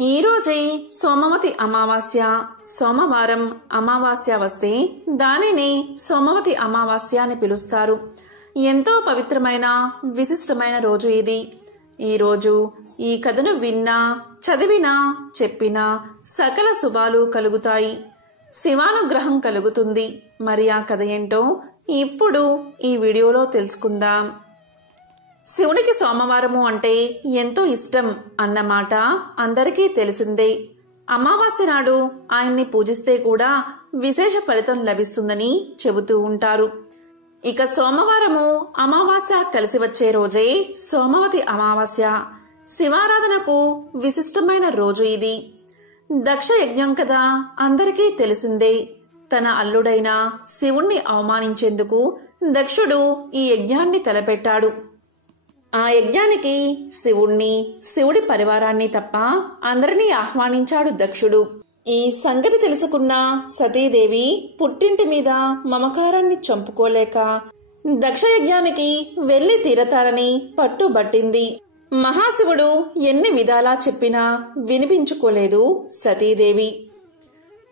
ఈ రోజే సోమవతి అమావాస్య. సోమవారం అమావాస్య వస్తే దానిని సోమవతి అమావాస్య అని పిలుస్తారు. ఎంతో పవిత్రమైన విశిష్టమైన రోజు ఇది. ఈ రోజు ఈ కథను విన్నా, చదివినా, చెప్పినా సకల శుభాలు కలుగుతాయి, శివానుగ్రహం కలుగుతుంది. మరి ఆ కథ ఏంటో ఇప్పుడు ఈ వీడియోలో తెలుసుకుందాం. శివునికి సోమవారము అంటే ఎంతో ఇష్టం అన్నమాట అందరికీ తెలిసిందే. అమావాస్య నాడు ఆయన్ని పూజిస్తే కూడా విశేష ఫలితం లభిస్తుందని చెబుతూ ఉంటారు. ఇక సోమవారము అమావాస్య కలిసి వచ్చే రోజే సోమవతి అమావాస్య. శివారాధనకు విశిష్టమైన రోజు ఇది. దక్ష యజ్ఞం కదా అందరికీ తెలిసిందే. తన అల్లుడైన శివుణ్ణి అవమానించేందుకు దక్షుడు ఈ యజ్ఞాన్ని తలపెట్టాడు. ఆ యజ్ఞానికి శివుణ్ణి, శివుడి పరివారాన్ని తప్ప అందరినీ ఆహ్వానించాడు దక్షుడు. ఈ సంగతి తెలుసుకున్న సతీదేవి పుట్టింటి మీద మమకారాన్ని చంపుకోలేక దక్షయజ్ఞానికి వెళ్లి తీరతారని పట్టుబట్టింది. మహాశివుడు ఎన్ని విధాలా చెప్పినా వినిపించుకోలేదు సతీదేవి.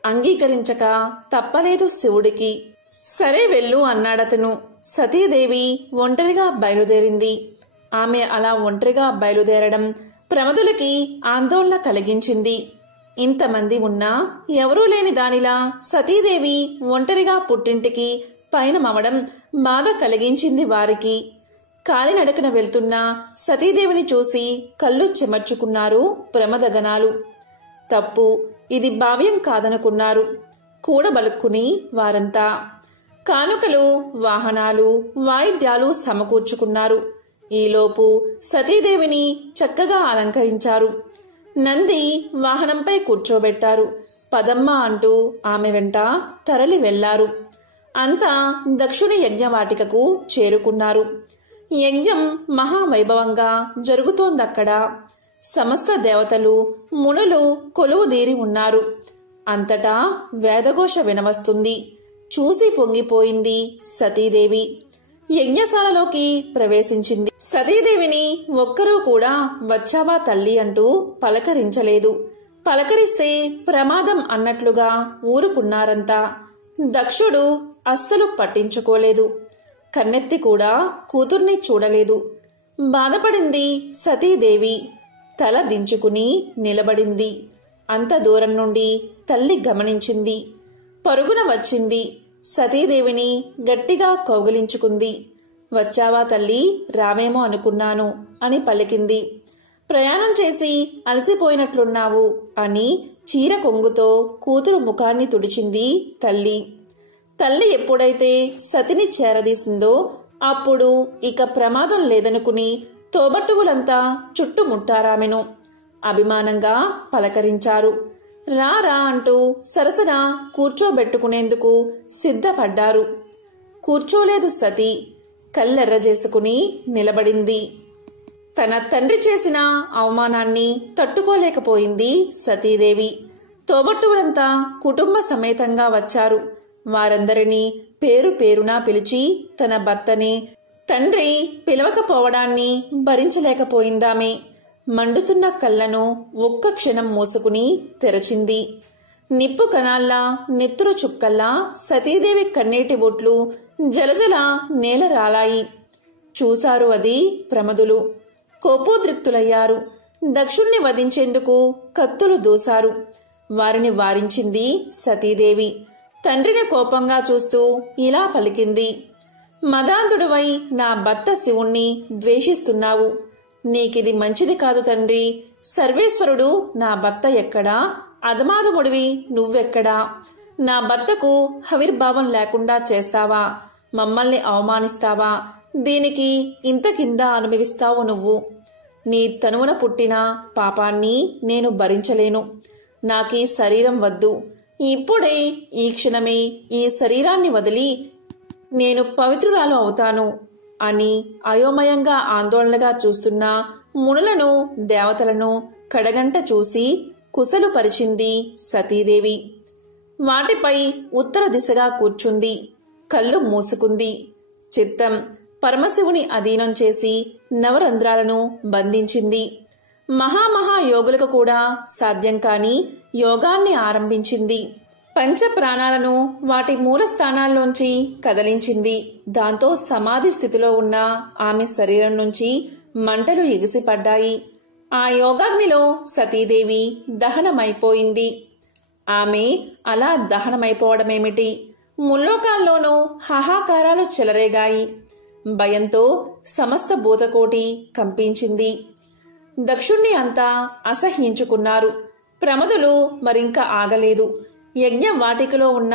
అంగీకరించక తప్పలేదు శివుడికి. సరే వెళ్ళు అన్నాడతను. సతీదేవి ఒంటరిగా బయలుదేరింది. ఆమె అలా ఒంటరిగా బయలుదేరడం ప్రమదులకి ఆందోళన కలిగించింది. ఇంతమంది ఉన్నా ఎవరూ లేని దానిలా సతీదేవి ఒంటరిగా పుట్టింటికి పయనమవడం బాధ కలిగించింది వారికి. కాలినడకన వెళ్తున్న సతీదేవిని చూసి కళ్ళు చెమర్చుకున్నారు ప్రమదగణాలు. తప్పు, ఇది భావ్యం కాదనుకున్నారు కూడబలుక్కుని వారంతా. కానుకలు, వాహనాలు, వాయిద్యాలు సమకూర్చుకున్నారు. ఈలోపు సతీదేవిని చక్కగా అలంకరించారు. నంది వాహనంపై కూర్చోబెట్టారు. పదమ్మ అంటూ ఆమె వెంట తరలి వెళ్లారు. అంతా దక్షుని యజ్ఞవాటికకు చేరుకున్నారు. యజ్ఞం మహావైభవంగా జరుగుతోందక్కడ. సమస్త దేవతలు, మునులు కొలువుదీరి ఉన్నారు. అంతటా వేదఘోష వినవస్తుంది. చూసి పొంగిపోయింది సతీదేవి. యజ్ఞశాలలోకి ప్రవేశించింది. సతీదేవిని ఒక్కరూ కూడా వచ్చావా తల్లి అంటూ పలకరించలేదు. పలకరిస్తే ప్రమాదం అన్నట్లుగా ఊరుకున్నారంతా. దక్షుడు అస్సలు పట్టించుకోలేదు. కన్నెత్తి కూడా కూతుర్ని చూడలేదు. బాధపడింది సతీదేవి. తల దించుకుని నిలబడింది. అంత దూరం నుండి తల్లి గమనించింది. పరుగున వచ్చింది. సతీదేవిని గట్టిగా కౌగిలించుకుంది. వచ్చావా తల్లి, రావేమో అనుకున్నాను అని పలికింది. ప్రయాణం చేసి అలసిపోయినట్లున్నావు అని చీర కొంగుతో కూతురు ముఖాన్ని తుడిచింది తల్లి. తల్లి ఎప్పుడైతే సతిని చేరదీసిందో అప్పుడు ఇక ప్రమాదం లేదనుకుని తోబట్టువులంతా చుట్టుముట్టారామెను. అభిమానంగా పలకరించారు. రారా అంటూ సరసన కూర్చోబెట్టుకునేందుకు సిద్ధపడ్డారు. కూర్చోలేదు సతి. కళ్ళెర్రజేసుకుని నిలబడింది. తన తండ్రి చేసిన అవమానాన్ని తట్టుకోలేకపోయింది సతీదేవి. తోబట్టువులంతా కుటుంబ సమేతంగా వచ్చారు. వారందరినీ పేరు పేరునా పిలిచి తన భర్తని, తండ్రి పిలవకపోవడాన్ని భరించలేకపోయిందామె. మండుతున్న కళ్ళను ఒక్క క్షణం మూసుకుని తెరచింది. నిప్పు కణాల్లా, నెత్తురు చుక్కల్లా సతీదేవి కన్నీటి బొట్లు జలజల నేల రాలాయి. చూశారు అది ప్రమదులు. కోపోద్రిక్తులయ్యారు. దక్షుణ్ణి వధించేందుకు కత్తులు దూశారు. వారిని వారించింది సతీదేవి. తండ్రిని కోపంగా చూస్తూ ఇలా పలికింది. మదాంధుడివై నా భర్త శివుణ్ణి ద్వేషిస్తున్నావు. నీకిది మంచిది కాదు తండ్రి. సర్వేశ్వరుడు నా భర్త ఎక్కడా, అధమాధముడివి నువ్వెక్కడా? నా భర్తకు హవిర్భావం లేకుండా చేస్తావా? మమ్మల్ని అవమానిస్తావా? దీనికి ఇంత కింద అనుభవిస్తావు నువ్వు. నీ తనువున పుట్టిన పాపాన్ని నేను భరించలేను. నాకీ శరీరం వద్దు. ఇప్పుడే ఈ క్షణమే ఈ శరీరాన్ని వదిలి నేను పవిత్రురాలు అవుతాను అని అయోమయంగా ఆందోళనగా చూస్తున్న మునులను, దేవతలను కడగంట చూసి కుశలు పరిచింది సతీదేవి. వాటిపై ఉత్తర దిశగా కూర్చుంది. కళ్ళు మూసుకుంది. చిత్తం పరమశివుని అధీనం చేసి నవరంధ్రాలను బంధించింది. మహాయోగులకు కూడా సాధ్యం కాని యోగాన్ని ఆరంభించింది. పంచ ప్రాణాలను వాటి మూల స్థానాల్లోంచి కదిలించింది. దాంతో సమాధి స్థితిలో ఉన్న ఆమె శరీరం నుంచి మంటలు ఎగిసిపడ్డాయి. ఆ యోగాగ్నిలో సతీదేవి దహనమైపోయింది. ఆమె అలా దహనమైపోవడమేమిటి, ముల్లోకాల్లోనూ హాహాకారాలు చెలరేగాయి. భయంతో సమస్త భూతకోటి కంపించింది. దక్షుణ్ణి అంతా అసహ్యించుకున్నారు. ప్రమదులు మరింక ఆగలేదు. యజ్ఞ వాటికలో ఉన్న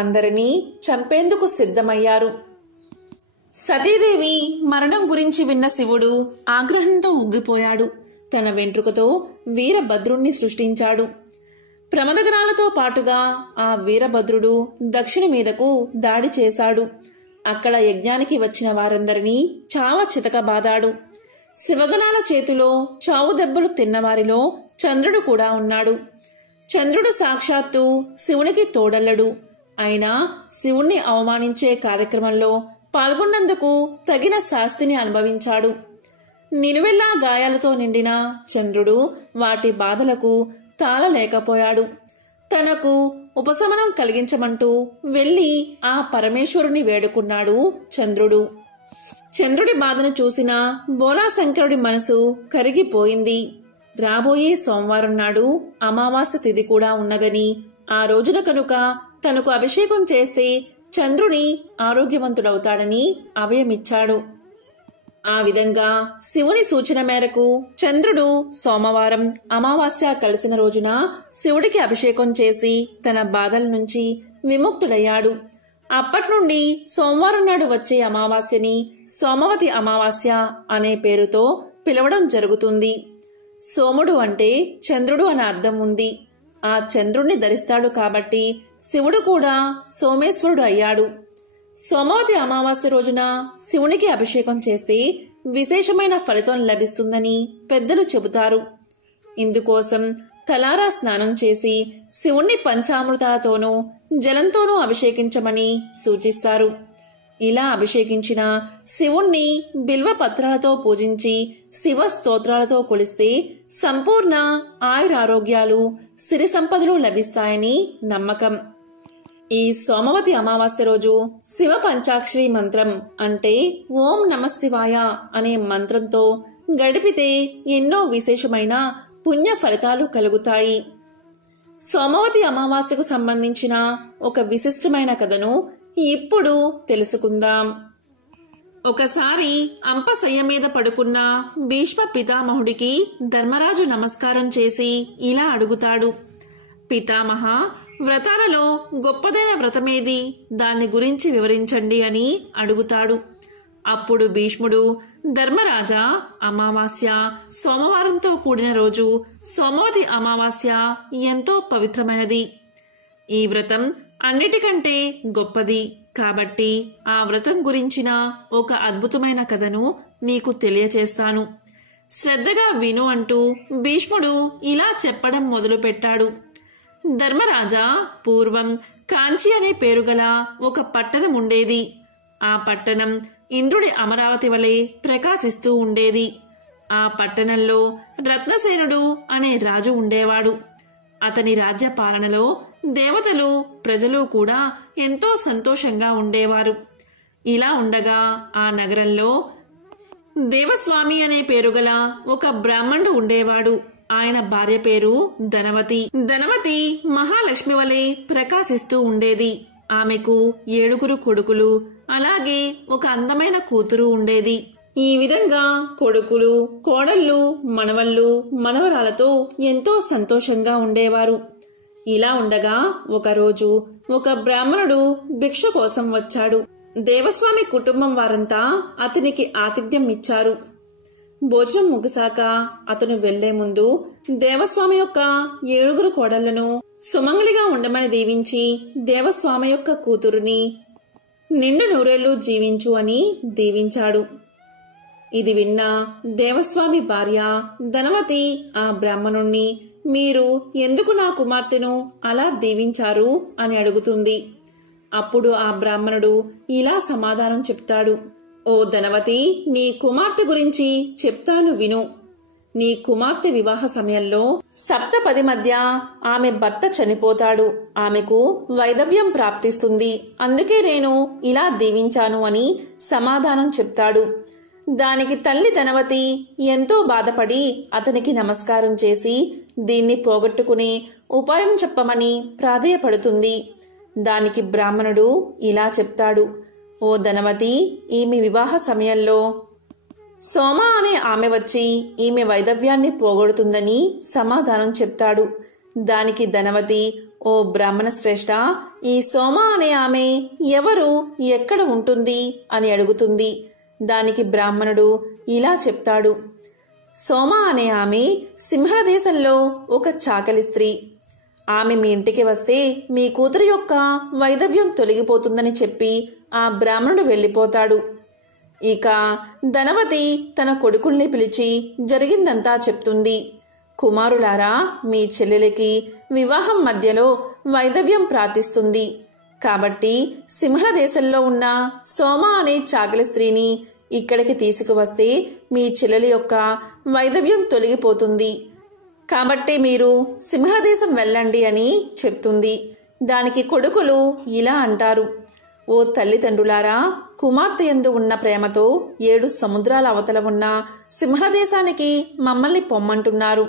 అందరినీ చంపేందుకు సిద్ధమయ్యారు. సతీదేవి మరణం గురించి విన్న శివుడు ఆగ్రహంతో ఉగ్గిపోయాడు. తన వెంట్రుకతో వీరభద్రుణ్ణి సృష్టించాడు. ప్రమదగణాలతో పాటుగా ఆ వీరభద్రుడు దక్షిణ మీదకు దాడి చేశాడు. అక్కడ యజ్ఞానికి వచ్చిన వారందరినీ చావ చితకబాదాడు. శివగణాల చేతిలో చావు దెబ్బలు తిన్నవారిలో చంద్రుడు కూడా ఉన్నాడు. చంద్రుడు సాక్షాత్తు శివునికి తోడల్లడు. అయినా శివుణ్ణి అవమానించే కార్యక్రమంలో పాల్గొన్నందుకు తగిన శాస్తిని అనుభవించాడు. నిలువెల్లా గాయాలతో నిండిన చంద్రుడు వాటి బాధలకు తాళలేకపోయాడు. తనకు ఉపశమనం కలిగించమంటూ వెళ్లి ఆ పరమేశ్వరుని వేడుకున్నాడు చంద్రుడు. చంద్రుడి బాధను చూసిన బోలాశంకరుడి మనసు కరిగిపోయింది. రాబోయే సోమవారం నాడు అమావాస్య తిథి కూడా ఉన్నదని, ఆ రోజున కనుక తనకు అభిషేకం చేస్తే చంద్రుని ఆరోగ్యవంతుడవుతాడని అభయమిచ్చాడు. ఆ విధంగా శివుని సూచన మేరకు చంద్రుడు సోమవారం అమావాస్య కలిసిన రోజున శివుడికి అభిషేకం చేసి తన బాధల నుంచి విముక్తుడయ్యాడు. అప్పట్నుండి సోమవారం నాడు వచ్చే అమావాస్యని సోమవతి అమావాస్య అనే పేరుతో పిలవడం జరుగుతుంది. సోముడు అంటే చంద్రుడు అనే అర్థం ఉంది. ఆ చంద్రుణ్ణి ధరిస్తాడు కాబట్టి శివుడు కూడా సోమేశ్వరుడు అయ్యాడు. సోమవతి అమావాస్య రోజున శివునికి అభిషేకం చేస్తే విశేషమైన ఫలితం లభిస్తుందని పెద్దలు చెబుతారు. ఇందుకోసం తలారా స్నానం చేసి శివుణ్ణి పంచామృతాలతోనూ జలంతోనూ అభిషేకించమని సూచిస్తారు. ఇలా అభిషేకించిన శివుణ్ణి బిల్వ పత్రాలతో పూజించి శివ స్తోత్రాలతో కొలిస్తే సంపూర్ణ ఆయురారోగ్యాలు సిరి సంపదలు లభిస్తాయని నమ్మకం. ఈ సోమవతి అమావాస్య రోజు శివ పంచాక్షరి మంత్రం అంటే ఓం నమః శివాయ అనే మంత్రంతో గడిపితే ఎన్నో విశేషమైన పుణ్య ఫలితాలు కలుగుతాయి. సోమవతి అమావాస్యకు సంబంధించిన ఒక విశిష్టమైన కథను ఇప్పుడు తెలుసుకుందాం. ఒకసారి అంపశయ్య మీద పడుకున్న భీష్మ పితామహుడికి ధర్మరాజు నమస్కారం చేసి ఇలా అడుగుతాడు. పితామహ, వ్రతాలలో గొప్పదైన వ్రతమేది, దాన్ని గురించి వివరించండి అని అడుగుతాడు. అప్పుడు భీష్ముడు, ధర్మరాజా, అమావాస్య సోమవారంతో కూడిన రోజు సోమవతి అమావాస్య ఎంతో పవిత్రమైనది. ఈ వ్రతం అన్నిటికంటే గొప్పది కాబట్టి ఆ వ్రతం గురించిన ఒక అద్భుతమైన కథను నీకు తెలియచేస్తాను. శ్రద్ధగా విను అంటూ భీష్ముడు ఇలా చెప్పడం మొదలుపెట్టాడు. ధర్మరాజా, పూర్వం కాంచి అనే పేరుగల ఒక పట్టణం ఉండేది. ఆ పట్టణం ఇంద్రుడి అమరావతి వలె ప్రకాశిస్తూ ఉండేది. ఆ పట్టణంలో రత్నసేనుడు అనే రాజు ఉండేవాడు. అతని రాజ్య పాలనలో దేవతలు, ప్రజలు కూడా ఎంతో సంతోషంగా ఉండేవారు. ఇలా ఉండగా ఆ నగరంలో దేవస్వామి అనే పేరుగల ఒక బ్రాహ్మణుడు ఉండేవాడు. ఆయన భార్య పేరు ధనవతి. ధనవతి మహాలక్ష్మి వలె ప్రకాశిస్తూ ఉండేది. ఆమెకు 7 కొడుకులు, అలాగే ఒక అందమైన కూతురు ఉండేది. ఈ విధంగా కొడుకులు, కోడళ్ళు, మనవళ్ళు, మనవరాలతో ఎంతో సంతోషంగా ఉండేవారు. ఇలా ఉండగా ఒకరోజు ఒక బ్రాహ్మణుడు భిక్ష కోసం వచ్చాడు. దేవస్వామి కుటుంబం వారంతా అతనికి ఆతిథ్యం ఇచ్చారు. భోజనం ముగిశాక అతను వెళ్లే ముందు దేవస్వామి యొక్క 7 కోడళ్లను సుమంగలిగా ఉండమని దీవించి దేవస్వామి యొక్క కూతురుని నిండు నూరేళ్లు జీవించు అని దీవించాడు. ఇది విన్న దేవస్వామి భార్య ధనవతి ఆ బ్రాహ్మణుణ్ణి, మీరు ఎందుకు నా కుమార్తెను అలా దీవించారు అని అడుగుతుంది. అప్పుడు ఆ బ్రాహ్మణుడు ఇలా సమాధానం చెప్తాడు. ఓ ధనవతి, నీ కుమార్తె గురించి చెప్తాను విను. నీ కుమార్తె వివాహ సమయంలో సప్తపది మధ్య ఆమె భర్త చనిపోతాడు. ఆమెకు వైధవ్యం ప్రాప్తిస్తుంది. అందుకే నేను ఇలా దీవించాను అని సమాధానం చెప్తాడు. దానికి తల్లి ధనవతి ఎంతో బాధపడి అతనికి నమస్కారం చేసి దీన్ని పోగొట్టుకుని ఉపాయం చెప్పమని ప్రాధేయపడుతుంది. దానికి బ్రాహ్మణుడు ఇలా చెప్తాడు. ఓ ధనవతి, ఈమె వివాహ సమయంలో సోమ అనే ఆమె వచ్చి ఈమె వైధవ్యాన్ని పోగొడుతుందని సమాధానం చెప్తాడు. దానికి ధనవతి, ఓ బ్రాహ్మణ శ్రేష్ఠ, ఈ సోమ అనే ఆమె ఎవరు, ఎక్కడ ఉంటుంది అని అడుగుతుంది. దానికి బ్రాహ్మణుడు ఇలా చెప్తాడు. సోమ అనే ఆమె సింహదేశంలో ఒక చాకలి స్త్రీ. ఆమె మీ ఇంటికి వస్తే మీ కూతురు యొక్క వైధవ్యం తొలగిపోతుందని చెప్పి ఆ బ్రాహ్మణుడు వెళ్ళిపోతాడు. ఇక ధనవతి తన కొడుకుల్ని పిలిచి జరిగిందంతా చెప్తుంది. కుమారులారా, మీ చెల్లెలికి వివాహం మధ్యలో వైధవ్యం ప్రార్థిస్తుంది. కాబట్టి సింహదేశంలో ఉన్న సోమ అనే చాకలి స్త్రీని ఇక్కడికి తీసుకువస్తే మీ చెల్లెలి యొక్క వైధవ్యం తొలగిపోతుంది. కాబట్టి మీరు సింహదేశం వెళ్ళండి అని చెప్తుంది. దానికి కొడుకులు ఇలా అంటారు. ఓ తల్లిదండ్రులారా, కుమార్తె యందు ఉన్న ప్రేమతో 7 సముద్రాల అవతల ఉన్న సింహదేశానికి మమ్మల్ని పొమ్మంటున్నారు.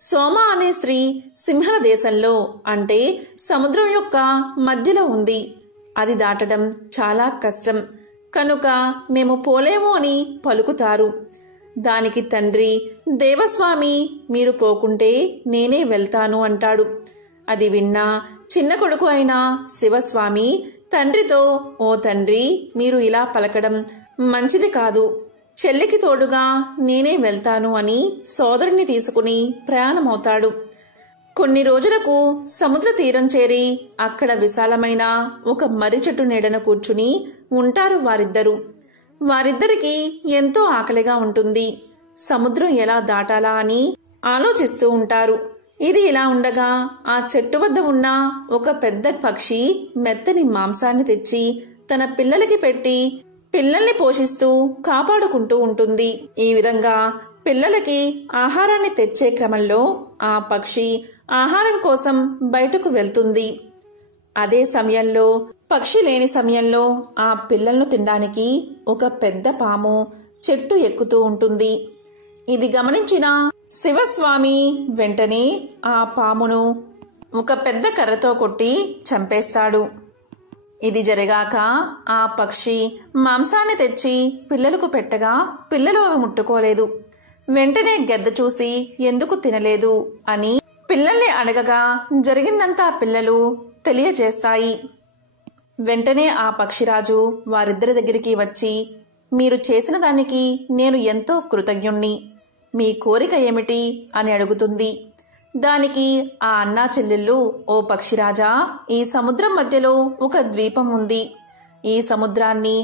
సోమ అనే స్త్రీ సింహల దేశంలో అంటే సముద్రం యొక్క మధ్యలో ఉంది. అది దాటడం చాలా కష్టం కనుక మేము పోలేము అని పలుకుతారు. దానికి తండ్రి, దేవస్వామి, మీరు పోకుంటే నేనే వెళ్తాను అంటాడు. అది విన్న చిన్న కొడుకు అయిన శివస్వామి తండ్రితో, ఓ తండ్రి, మీరు ఇలా పలకడం మంచిది కాదు. చెల్లికి తోడుగా నేనే వెళ్తాను అని సోదరుని తీసుకుని ప్రయాణమవుతాడు. కొన్ని రోజులకు సముద్ర తీరం చేరి అక్కడ విశాలమైన ఒక మర్రి చెట్టు నీడన కూర్చుని ఉంటారు వారిద్దరూ. వారిద్దరికి ఎంతో ఆకలిగా ఉంటుంది. సముద్రం ఎలా దాటాలా అని ఆలోచిస్తూ ఉంటారు. ఇది ఇలా ఉండగా ఆ చెట్టు వద్ద ఉన్న ఒక పెద్ద పక్షి మెత్తని మాంసాన్ని తెచ్చి తన పిల్లలకి పెట్టి పిల్లల్ని పోషిస్తూ కాపాడుకుంటూ ఉంటుంది. ఈ విధంగా పిల్లలకి ఆహారాన్ని తెచ్చే క్రమంలో ఆ పక్షి ఆహారం కోసం బయటకు వెళ్తుంది. అదే సమయంలో, పక్షి లేని సమయంలో ఆ పిల్లలను తినడానికి ఒక పెద్ద పాము చెట్టు ఎక్కుతూ ఉంటుంది. ఇది గమనించిన శివస్వామి వెంటనే ఆ పామును ఒక పెద్ద కర్రతో కొట్టి చంపేస్తాడు. ఇది జరిగాక ఆ పక్షి మాంసాన్ని తెచ్చి పిల్లలకు పెట్టగా పిల్లలు అవి ముట్టుకోలేదు. వెంటనే గద్ద చూసి ఎందుకు తినలేదు అని పిల్లల్ని అడగగా జరిగిందంతా పిల్లలు తెలియజేస్తాయి. వెంటనే ఆ పక్షిరాజు వారిద్దరి దగ్గరికి వచ్చి, మీరు చేసిన దానికి నేను ఎంతో కృతజ్ఞుణ్ణి. మీ కోరిక ఏమిటి అని అడుగుతుంది. దానికి ఆ అన్నా చెల్లెళ్ళు, ఓ పక్షిరాజా, ఈ సముద్రం మధ్యలో ఒక ద్వీపం ఉంది. ఈ సముద్రాన్ని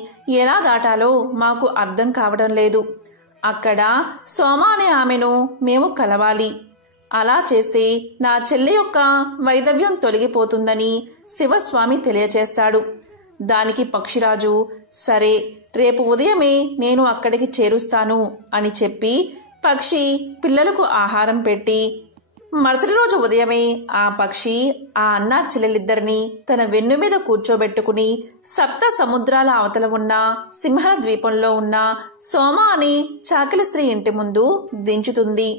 ఎలా దాటాలో మాకు అర్థం కావడం లేదు. అక్కడ సోమ అనే ఆమెను మేము కలవాలి. అలా చేస్తే నా చెల్లి యొక్క వైధవ్యం తొలగిపోతుందని శివస్వామి తెలియచేస్తాడు. దానికి పక్షిరాజు, సరే, రేపు ఉదయమే నేను అక్కడికి చేరుస్తాను అని చెప్పి పక్షి పిల్లలకు ఆహారం పెట్టి మరుసటి రోజు ఉదయమే ఆ పక్షి ఆ అన్నా చెల్లెలిద్దరినీ తన వెన్ను మీద కూర్చోబెట్టుకుని 7 సముద్రాల అవతల ఉన్న సింహల ద్వీపంలో ఉన్న సోమ అని చాకలి స్త్రీ ఇంటి ముందు దించుతుంది.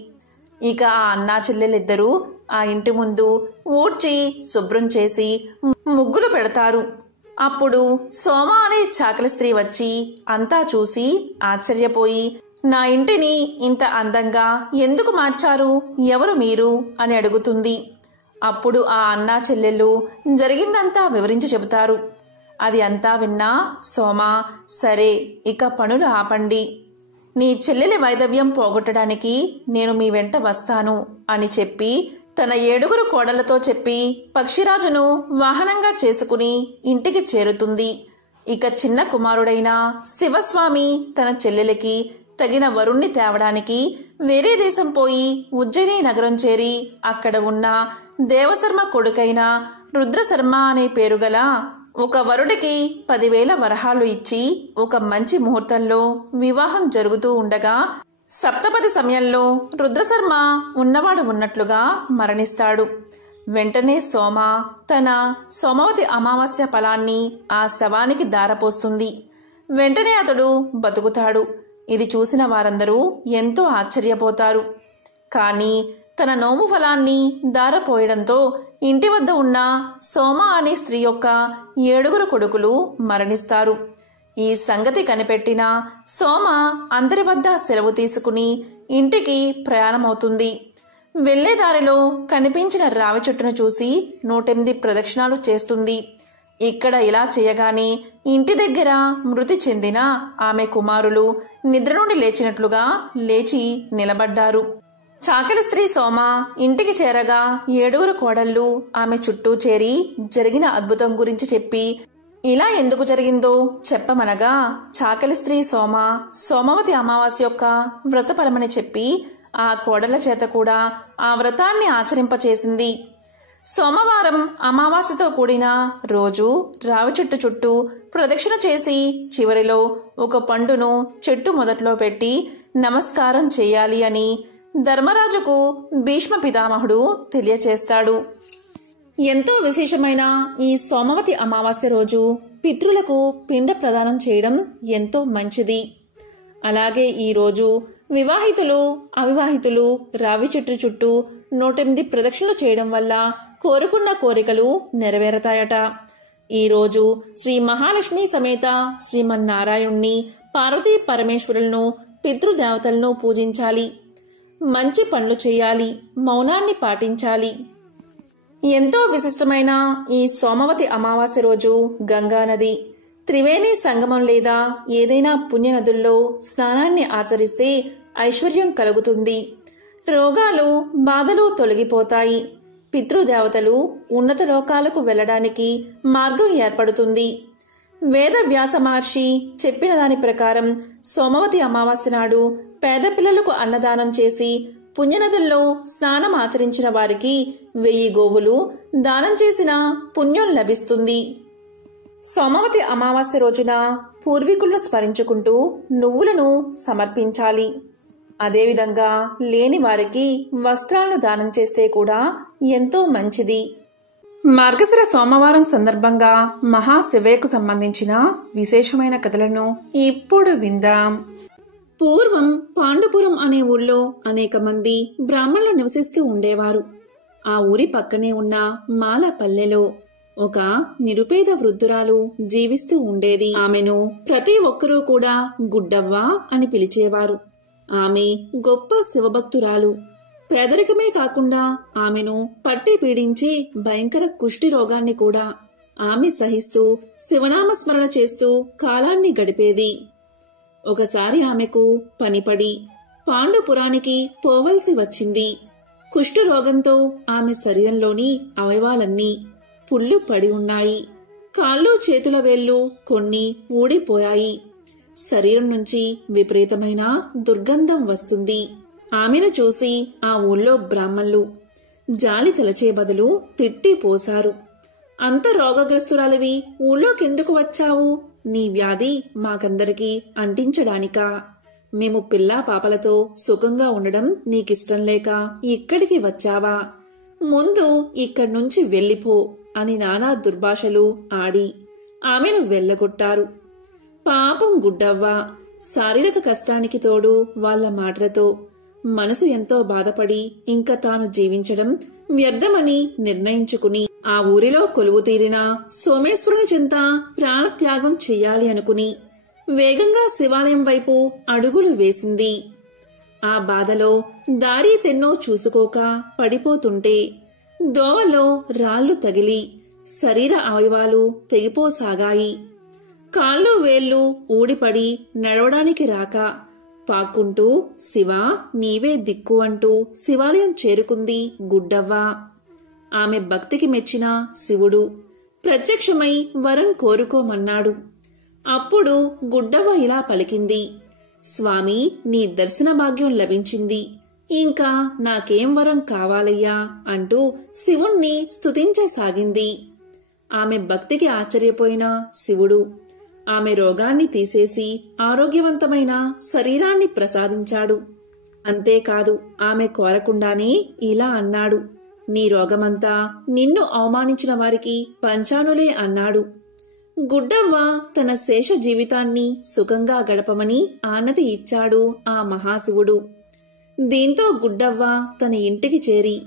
ఇక ఆ అన్నా చెల్లెలిద్దరూ ఆ ఇంటి ముందు ఊడ్చి శుభ్రం చేసి ముగ్గులు పెడతారు. అప్పుడు సోమ అనే చాకలి స్త్రీ వచ్చి అంతా చూసి ఆశ్చర్యపోయి, నా ఇంటిని ఇంత అందంగా ఎందుకు మార్చారు, ఎవరు మీరు అని అడుగుతుంది. అప్పుడు ఆ అన్నా చెల్లెళ్ళు జరిగిందంతా వివరించి చెబుతారు. అది అంతా విన్నా సోమ, సరే, ఇక పనులు ఆపండి. నీ చెల్లెలి వైధవ్యం పోగొట్టడానికి నేను మీ వెంట వస్తాను అని చెప్పి తన 7 కోడళ్లతో చెప్పి పక్షిరాజును వాహనంగా చేసుకుని ఇంటికి చేరుతుంది. ఇక చిన్న కుమారుడైన శివస్వామి తన చెల్లెలికి తగిన వరుణ్ణి తేవడానికి వేరే దేశం పోయి ఉజ్జయిని నగరం చేరి అక్కడ ఉన్న దేవశర్మ కొడుకైన రుద్రశర్మ అనే పేరుగల ఒక వరుడికి 10,000 వరహాలు ఇచ్చి ఒక మంచి ముహూర్తంలో వివాహం జరుగుతూ ఉండగా సప్తపది సమయంలో రుద్రశర్మ ఉన్నవాడు ఉన్నట్లుగా మరణిస్తాడు. వెంటనే సోమ తన సోమవతి అమావాస్య ఫలాన్ని ఆ శవానికి దారపోస్తుంది. వెంటనే అతడు బతుకుతాడు. ఇది చూసిన వారందరూ ఎంతో ఆశ్చర్యపోతారు. కానీ తన నోము ఫలాన్ని దారపోయడంతో ఇంటి వద్ద ఉన్న సోమ అనే స్త్రీ యొక్క 7 కొడుకులు మరణిస్తారు. ఈ సంగతి కనిపెట్టిన సోమ అందరి వద్ద సెలవు తీసుకుని ఇంటికి ప్రయాణమవుతుంది. వెళ్లే దారిలో కనిపించిన రావి చెట్టును చూసి 108 ప్రదక్షిణాలు చేస్తుంది. ఇక్కడ ఇలా చేయగానే ఇంటి దగ్గర మృతి చెందిన ఆమె కుమారులు నిద్ర నుండి లేచినట్లుగా లేచి నిలబడ్డారు. చాకలి స్త్రీ సోమ ఇంటికి చేరగా 7 కోడళ్ళు ఆమె చుట్టూ చేరి జరిగిన అద్భుతం గురించి చెప్పి ఇలా ఎందుకు జరిగిందో చెప్పమనగా చాకలి స్త్రీ సోమ సోమవతి అమావాస్య యొక్క వ్రతఫలమని చెప్పి ఆ కోడళ్ల చేత కూడా ఆ వ్రతాన్ని ఆచరింపచేసింది. సోమవారం అమావాస్యతో కూడిన రోజు రావి చెట్టు చుట్టూ ప్రదక్షిణ చేసి చివరిలో ఒక పండును చెట్టు మొదట్లో పెట్టి నమస్కారం చేయాలి అని ధర్మరాజుకు భీష్మ పితామహుడు తెలియచేస్తాడు. ఎంతో విశేషమైన ఈ సోమవతి అమావాస్య రోజు పితృలకు పిండ ప్రదానం చేయడం ఎంతో మంచిది. అలాగే ఈ రోజు వివాహితులు అవివాహితులు రావి చెట్టు చుట్టూ 108 ప్రదక్షిణలు చేయడం వల్ల కోరుకున్న కోరికలు నెరవేరతాయట. ఈరోజు శ్రీ మహాలక్ష్మి సమేత శ్రీమన్నారాయణ్ణి పార్వతీ పరమేశ్వరులను పితృదేవతలను పూజించాలి. మంచి పనులు చేయాలి. మౌనాన్ని పాటించాలి. ఎంతో విశిష్టమైన ఈ సోమవతి అమావాస్య రోజు గంగానది త్రివేణి సంగమం లేదా ఏదైనా పుణ్యనదుల్లో స్నానాన్ని ఆచరిస్తే ఐశ్వర్యం కలుగుతుంది. రోగాలు బాధలు తొలగిపోతాయి. పితృదేవతలు ఉన్నత లోకాలకు వెళ్లడానికి మార్గం ఏర్పడుతుంది. వేద వ్యాస మహర్షి చెప్పిన దాని ప్రకారం సోమవతి అమావాస్య నాడు పేద పిల్లలకు అన్నదానం చేసి పుణ్యనదుల్లో స్నానం ఆచరించిన వారికి 1000 గోవులు దానం చేసిన పుణ్యం లభిస్తుంది. సోమవతి అమావాస్య రోజున పూర్వీకులను స్మరించుకుంటూ నువ్వులను సమర్పించాలి. అదేవిధంగా లేని వారికి వస్త్రాలను దానం చేస్తే కూడా ఎంతో మంచిది. మార్గశిర సోమవారం సందర్భంగా మహాశివయ్యకు సంబంధించిన విశేషమైన కథలను ఇప్పుడు విందాం. పూర్వం పాండుపురం అనే ఊళ్ళో అనేక మంది బ్రాహ్మణులు నివసిస్తూ ఉండేవారు. ఆ ఊరి పక్కనే ఉన్న మాలపల్లెలో ఒక నిరుపేద వృద్ధురాలు జీవిస్తూ ఉండేది. ఆమెను ప్రతి ఒక్కరూ కూడా గుడ్డవ్వ అని పిలిచేవారు. ఆమె గొప్ప శివభక్తురాలు. పేదరికమే కాకుండా ఆమెను పట్టి పీడించే భయంకర కుష్టి రోగాన్ని కూడా ఆమె సహిస్తూ శివనామస్మరణ చేస్తూ కాలాన్ని గడిపేది. ఒకసారి ఆమెకు పనిపడి పాండుపురానికి పోవలసి వచ్చింది. కుష్టు రోగంతో ఆమె శరీరంలోని అవయవాలన్నీ పుళ్ళు పడి ఉన్నాయి. కాళ్ళు చేతుల వేళ్లు కొన్ని ఊడిపోయాయి. శరీరం నుంచి విపరీతమైన దుర్గంధం వస్తుంది. ఆమెను చూసి ఆ ఊళ్ళో బ్రాహ్మణులు జాలి తలచే బదులు తిట్టిపోశారు. అంత రోగగ్రస్తురాలివి ఊళ్ళోకెందుకు వచ్చావు? నీ వ్యాధి మాకందరికీ అంటించడానికా? మేము పిల్లా పాపలతో సుఖంగా ఉండడం నీకిష్టం లేక ఇక్కడికి వచ్చావా? ముందు ఇక్కడ్నుంచి వెళ్ళిపో అని నానా దుర్భాషలు ఆడి ఆమెను వెళ్ళగొట్టారు. పాపం గుడ్డవ్వ శారీరక కష్టానికి తోడు వాళ్ల మాటలతో మనసు ఎంతో బాధపడి ఇంకా తాను జీవించడం వ్యర్థమని నిర్ణయించుకుని ఆ ఊరిలో కొలువు తీరిన సోమేశ్వరుని చెంత ప్రాణత్యాగం చెయ్యాలి అనుకుని వేగంగా శివాలయం వైపు అడుగులు వేసింది. ఆ బాధలో దారి తెన్నో చూసుకోక పడిపోతుంటే దోవలో రాళ్లు తగిలి శరీర అవయవాలు తెగిపోసాగాయి. కాళ్ళు వేళ్లు ఊడిపడి నడవడానికి రాక పాక్కుంటూ శివా నీవే దిక్కు అంటూ శివాలయం చేరుకుంది గుడ్డవ్వ. ఆమె భక్తికి మెచ్చిన శివుడు ప్రత్యక్షమై వరం కోరుకోమన్నాడు. అప్పుడు గుడ్డవ్వ ఇలా పలికింది, స్వామి నీ దర్శన భాగ్యం లభించింది. ఇంకా నాకేం వరం కావాలయ్యా అంటూ శివుణ్ణి స్తుతించసాగింది. ఆమె భక్తికి ఆశ్చర్యపోయిన శివుడు ఆమె రోగాన్ని తీసేసి ఆరోగ్యవంతమైన శరీరాన్ని ప్రసాదించాడు. అంతేకాదు ఆమె కోరకుండానే ఇలా అన్నాడు, నీ రోగమంతా నిన్ను అవమానించిన వారికి పంచానులే అన్నాడు. గుడ్డవ్వ తన శేష జీవితాన్ని సుఖంగా గడపమని ఆనతి ఇచ్చాడు ఆ మహాశివుడు. దీంతో గుడ్డవ్వ తన ఇంటికి చేరి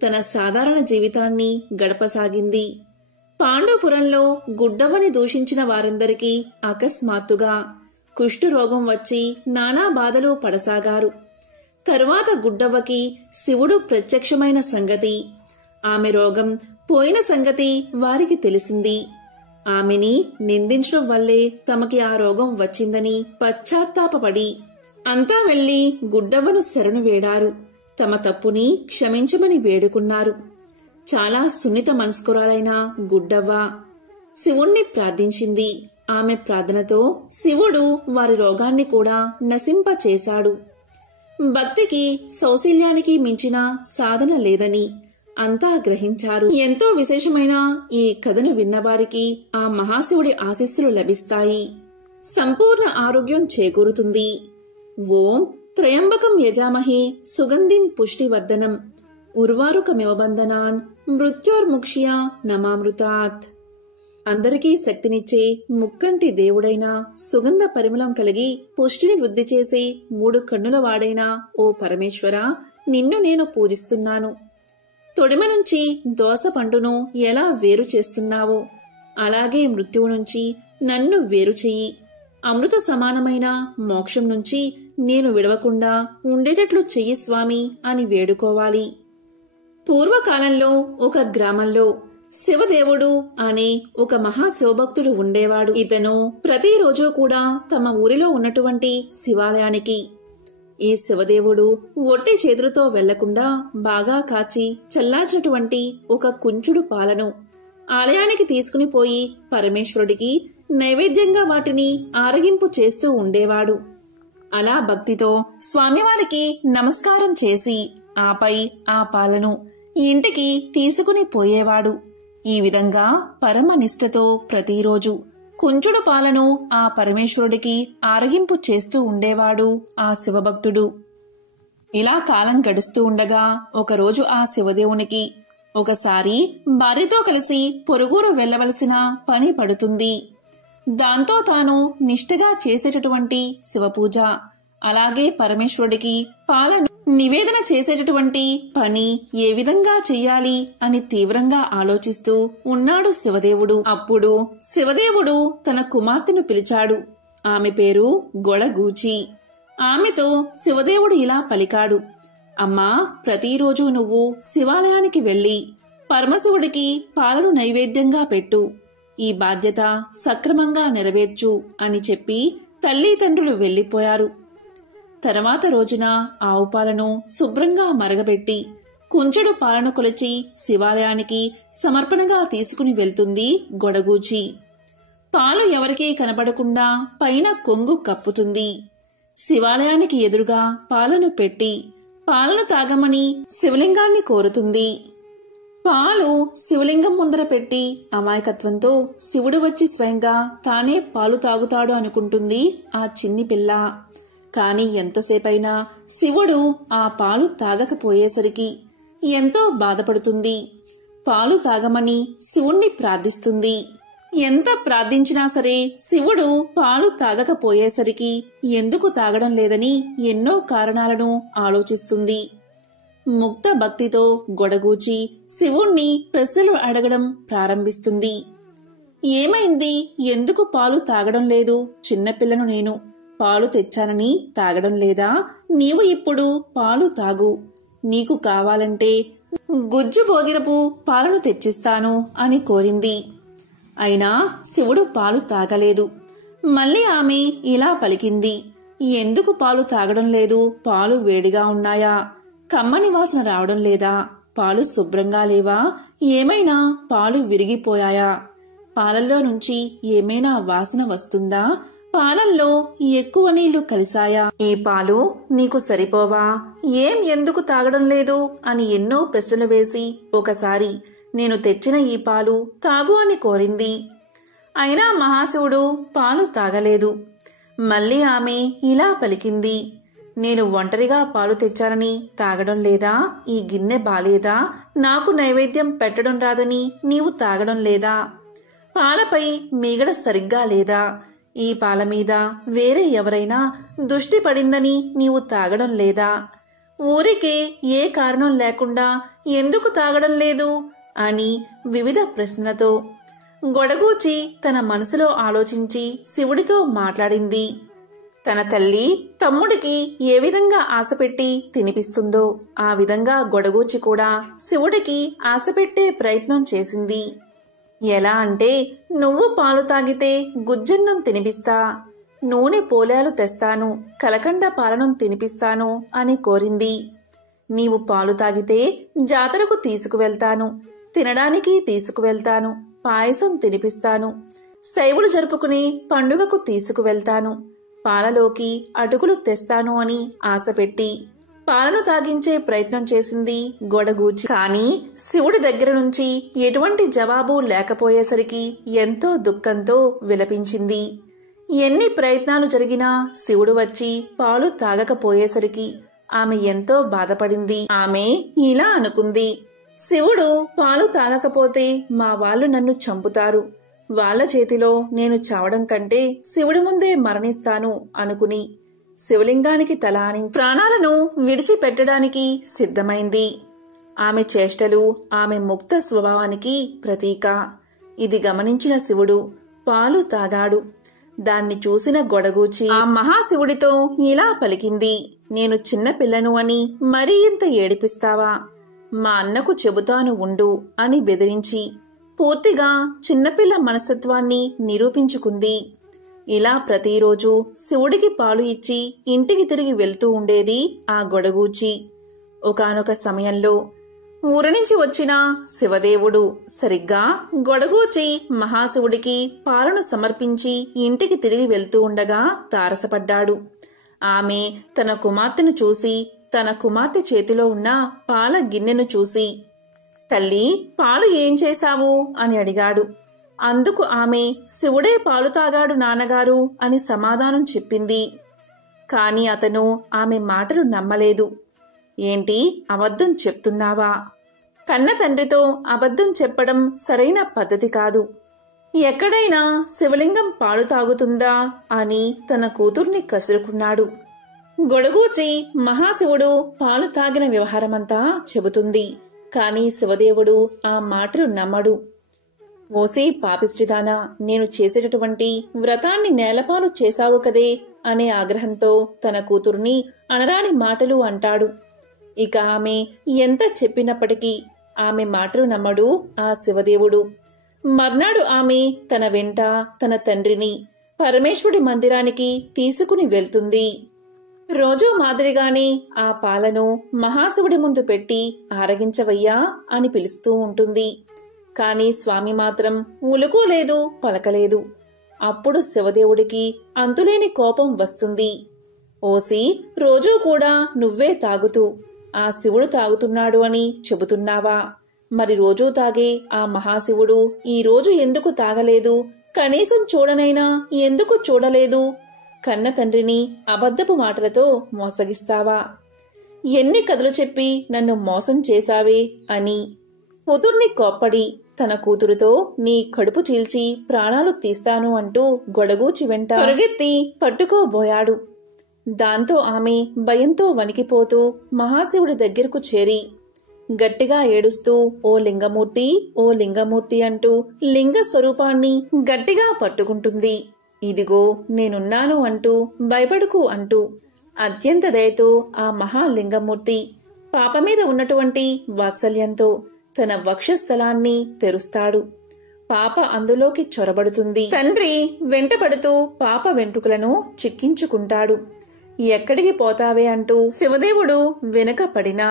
తన సాధారణ జీవితాన్ని గడపసాగింది. పాండవపురంలో గుడ్డవ్వని దూషించిన వారందరికీ అకస్మాత్తుగా కుష్ఠురోగం వచ్చి నానా బాధలు పడసాగారు. తరువాత గుడ్డవ్వకి శివుడు ప్రత్యక్షమైన సంగతి, ఆమె రోగం పోయిన సంగతి వారికి తెలిసింది. ఆమెని నిందించడం వల్లే తమకి ఆ రోగం వచ్చిందని పశ్చాత్తాపపడి అంతా వెళ్లి గుడ్డవ్వను శరణు వేడారు. తమ తప్పుని క్షమించమని వేడుకున్నారు. చాలా సున్నిత మనస్కురాలైన గుడ్డవ్వ శివుణ్ణి ప్రార్థించింది. ఆమె ప్రార్థనతో శివుడు వారి రోగాన్ని కూడా నశింపచేశాడు. భక్తికి సౌశల్యానికి మించిన సాధన లేదని అంతా గ్రహించారు. ఎంతో విశేషమైన ఈ కథను విన్నవారికి ఆ మహాశివుడి ఆశీస్సులు లభిస్తాయి. సంపూర్ణ ఆరోగ్యం చేకూరుతుంది. ఓం త్రయంబకం యజామహే సుగంధిం పుష్టివర్ధనం ఉర్వారుకమివ బంధనాన్ మృత్యోర్ముక్ష్యా నమామృతాత్. అందరికీ శక్తినిచ్చే ముక్కంటి దేవుడైన సుగంధ పరిమళం కలిగి పుష్టిని వృద్ధి చేసే 3 కన్నుల వాడైన ఓ పరమేశ్వర, నిన్ను నేను పూజిస్తున్నాను. తొడిమ నుంచి దోస పండును ఎలా వేరు చేస్తున్నావో అలాగే మృత్యువు నుంచి నన్ను వేరు చెయ్యి. అమృత సమానమైన మోక్షం నుంచి నేను విడవకుండా ఉండేటట్లు చెయ్యి స్వామి అని వేడుకోవాలి. పూర్వకాలంలో ఒక గ్రామంలో శివదేవుడు అనే ఒక మహాశివభక్తుడు ఉండేవాడు. ఇతను ప్రతిరోజు కూడా తమ ఊరిలో ఉన్నటువంటి శివాలయానికి ఈ శివదేవుడు ఒట్టి చేతులతో వెళ్లకుండా బాగా కాచి చల్లార్చినటువంటి ఒక కుంచుడు పాలను ఆలయానికి తీసుకుని పోయి పరమేశ్వరుడికి నైవేద్యంగా వాటిని ఆరగింపు చేస్తూ ఉండేవాడు. అలా భక్తితో స్వామివారికి నమస్కారం చేసి ఆపై ఆ పాలను ఇంటికి తీసుకుని పోయేవాడు. ఈ విధంగా పరమ నిష్ఠతో ప్రతిరోజు కుంచుడు పాలను ఆ పరమేశ్వరుడికి ఆరగింపు చేస్తూ ఉండేవాడు ఆ శివభక్తుడు. ఇలా కాలం గడుస్తూ ఉండగా ఒకరోజు ఆ శివదేవునికి ఒకసారి భార్యతో కలిసి పొరుగురు వెళ్లవలసిన పని పడుతుంది. దాంతో తాను నిష్ఠగా చేసేటటువంటి శివపూజ అలాగే పరమేశ్వరుడికి పాలను నివేదన చేసేటటువంటి పని ఏ విధంగా చెయ్యాలి అని తీవ్రంగా ఆలోచిస్తూ ఉన్నాడు శివదేవుడు. అప్పుడు శివదేవుడు తన కుమార్తెను పిలిచాడు. ఆమె పేరు గొడగూచి. ఆమెతో శివదేవుడు ఇలా పలికాడు, అమ్మా, ప్రతిరోజు నువ్వు శివాలయానికి వెళ్లి పరమశివుడికి పాలను నైవేద్యంగా పెట్టు. ఈ బాధ్యత సక్రమంగా నెరవేర్చు అని చెప్పి తల్లిదండ్రులు వెళ్లిపోయారు. తర్వాత రోజున ఆవు పాలను శుభ్రంగా మరగబెట్టి కుంచెడు పాలను కొలిచి శివాలయానికి సమర్పణగా తీసుకుని వెళ్తుంది గొడగూచి. పాలు ఎవరికీ కనబడకుండా పైన కొంగు కప్పుతుంది. శివాలయానికి ఎదురుగా పాలను పెట్టి పాలను తాగమని శివలింగాన్ని కోరుతుంది. పాలు శివలింగం ముందర పెట్టి అమాయకత్వంతో శివుడు వచ్చి స్వయంగా తానే పాలు తాగుతాడు అనుకుంటుంది ఆ చిన్ని పిల్ల. కాని ఎంతసేపైనా శివుడు ఆ పాలు తాగకపోయేసరికి ఎంతో బాధపడుతుంది. పాలు తాగమని శివుణ్ణి ప్రార్థిస్తుంది. ఎంత ప్రార్థించినా సరే శివుడు పాలు తాగకపోయేసరికి ఎందుకు తాగడం లేదని ఎన్నో కారణాలను ఆలోచిస్తుంది. ముక్త భక్తితో గొడగూచి శివుణ్ణి ప్రశ్నలు అడగడం ప్రారంభిస్తుంది. ఏమైంది? ఎందుకు పాలు తాగడం లేదు? చిన్నపిల్లను నేను. పాలు తెచ్చానని తాగడం లేదా? నీవు ఇప్పుడు పాలు తాగు. నీకు కావాలంటే గుజ్జు భోగిరపు పాలను తెచ్చిస్తాను అని కోరింది. అయినా శివుడు పాలు తాగలేదు. మళ్ళీ ఆమె ఇలా పలికింది, ఎందుకు పాలు తాగడం లేదు? పాలు వేడిగా ఉన్నాయా? కమ్మని వాసన రావడం లేదా? పాలు శుభ్రంగా లేవా? ఏమైనా పాలు విరిగిపోయాయా? పాలల్లో నుంచి ఏమైనా వాసన వస్తుందా? పాలల్లో ఎక్కువ నీళ్లు కలిసాయా? ఈ పాలు నీకు సరిపోవా? ఎందుకు తాగడం లేదు అని ఎన్నో ప్రశ్నలు వేసి ఒకసారి నేను తెచ్చిన ఈ పాలు తాగు అని కోరింది. అయినా మహాశివుడు పాలు తాగలేదు. మళ్ళీ ఆమె ఇలా పలికింది, నేను ఒంటరిగా పాలు తెచ్చానని తాగడం లేదా? ఈ గిన్నె బాలేదా? నాకు నైవేద్యం పెట్టడం రాదని నీవు తాగడం లేదా? పాలపై మీగడ సరిగ్గా లేదా? ఈ పాల మీద వేరే ఎవరైనా దృష్టి పడిందని నీవు తాగడం లేదా? ఊరికే ఏ కారణం లేకుండా ఎందుకు తాగడం లేదు అని వివిధ ప్రశ్నలతో గొడగూచి తన మనసులో ఆలోచించి శివుడితో మాట్లాడింది. తన తల్లి తమ్ముడికి ఏ విధంగా ఆశపెట్టి తినిపిస్తుందో ఆ విధంగా గొడగూచి కూడా శివుడికి ఆశపెట్టే ప్రయత్నం చేసింది. ఎలా అంటే, నువ్వు పాలు తాగితే గుజ్జన్నం తినిపిస్తా, నూనె పోలాలు తెస్తాను, కలకండ పాలనం తినిపిస్తాను అని కోరింది. నీవు పాలు తాగితే జాతరకు తీసుకువెళ్తాను, తినడానికి తీసుకువెళ్తాను, పాయసం తినిపిస్తాను, శైవులు జరుపుకునే పండుగకు తీసుకువెళ్తాను, పాలలోకి అటుకులు తెస్తాను అని ఆశపెట్టి పాలను తాగించే ప్రయత్నం చేసింది గొడగూచి. కాని శివుడి దగ్గర నుంచి ఎటువంటి జవాబు లేకపోయేసరికి ఎంతో దుఃఖంతో విలపించింది. ఎన్ని ప్రయత్నాలు జరిగినా శివుడు వచ్చి పాలు తాగకపోయేసరికి ఆమె ఎంతో బాధపడింది. ఆమె ఇలా అనుకుంది, శివుడు పాలు తాగకపోతే మా వాళ్ళు నన్ను చంపుతారు, వాళ్ళ చేతిలో నేను చావడం కంటే శివుడి ముందే మరణిస్తాను అనుకుని శివలింగానికి తల ఆనించి ప్రాణాలను విడిచిపెట్టడానికి సిద్ధమైంది. ఆమె చేష్టలు ఆమె ముక్త స్వభావానికి ప్రతీక. ఇది గమనించిన శివుడు పాలు తాగాడు. దాన్ని చూసిన గొడగూచి ఆ మహాశివుడితో ఇలా పలికింది, నేను చిన్న పిల్లను అని మరీ ఇంత ఏడిపిస్తావా? మా అన్నకు చెబుతాను ఉండు అని బెదిరించి పూర్తిగా చిన్నపిల్ల మనస్తత్వాన్ని నిరూపించుకుంది. ఇలా ప్రతిరోజు శివుడికి పాలు ఇచ్చి ఇంటికి తిరిగి వెళ్తూ ఉండేది ఆ గొడగూచి. ఒకానొక సమయంలో ఊరి నుంచి వచ్చిన శివదేవుడు సరిగ్గా గొడగూచి మహాశివుడికి పాలను సమర్పించి ఇంటికి తిరిగి వెళ్తూ ఉండగా తారసపడ్డాడు. ఆమె తన కుమార్తెను చూసి తన కుమార్తె చేతిలో ఉన్న పాల గిన్నెను చూసి, తల్లి, పాలు ఏం చేశావు అని అడిగాడు. అందుకు ఆమె, శివుడే పాలు తాగాడు నాన్నగారు అని సమాధానం చెప్పింది. కాని అతను ఆమె మాటలు నమ్మలేదు. ఏంటి, అబద్ధం చెప్తున్నావా? కన్న తండ్రితో అబద్ధం చెప్పడం సరైన పద్ధతి కాదు. ఎక్కడైనా శివలింగం పాలు తాగుతుందా అని తన కూతుర్ని కసురుకున్నాడు. గొడగూచి మహాశివుడు పాలు తాగిన వ్యవహారమంతా చెబుతుంది. కాని శివదేవుడు ఆ మాటలు నమ్మడు. ఓసే పాపిష్టిదానా, నేను చేసేటటువంటి వ్రతాన్ని నేలపాలు చేశావు కదే అనే ఆగ్రహంతో తన కూతుర్ని అనరాని మాటలు అంటాడు. ఇక ఆమె ఎంత చెప్పినప్పటికీ ఆమె మాటలు నమ్మడు ఆ శివదేవుడు. మర్నాడు ఆమె తన వెంట తన తండ్రిని పరమేశ్వరుడి మందిరానికి తీసుకుని వెళ్తుంది. రోజూ మాదిరిగానే ఆ పాలను మహాశివుడి ముందు పెట్టి ఆరగించవయ్యా అని పిలుస్తూ ఉంటుంది. కాని స్వామి మాత్రం ఉలుకోలేదు, పలకలేదు. అప్పుడు శివదేవుడికి అంతులేని కోపం వస్తుంది. ఓసి, రోజూ కూడా నువ్వే తాగుతూ ఆ శివుడు తాగుతున్నాడు అని చెబుతున్నావా? మరి రోజూ తాగే ఆ మహాశివుడు ఈ రోజు ఎందుకు తాగలేదు? కనీసం చూడనైనా ఎందుకు చూడలేదు? కన్న తండ్రిని అబద్ధపు మాటలతో మోసగిస్తావా? ఎన్ని కథలు చెప్పి నన్ను మోసం చేశావే అని కూతుర్ని కోప్పడి తన కూతురుతో నీ కడుపు చీల్చి ప్రాణాలు తీస్తాను అంటూ గొడగూచి వెంట పరుగెత్తి పట్టుకోబోయాడు. దాంతో ఆమె భయంతో వణికిపోతూ మహాశివుడి దగ్గరకు చేరి గట్టిగా ఏడుస్తూ ఓ లింగమూర్తి, ఓ లింగమూర్తి అంటూ లింగ స్వరూపాన్ని గట్టిగా పట్టుకుంటుంది. ఇదిగో నేనున్నాను అంటూ భయపడుకు అంటూ అత్యంత దయతో ఆ మహాలింగమూర్తి పాపమీద ఉన్నటువంటి వాత్సల్యంతో తన వక్షస్థలాన్ని తెరుస్తాడు. పాప అందులోకి చొరబడుతుంది. తండ్రి వెంటపడుతూ పాప వెంట్రుకలను చిక్కించుకుంటాడు. ఎక్కడికి పోతావే అంటూ శివదేవుడు వెనుక పడినా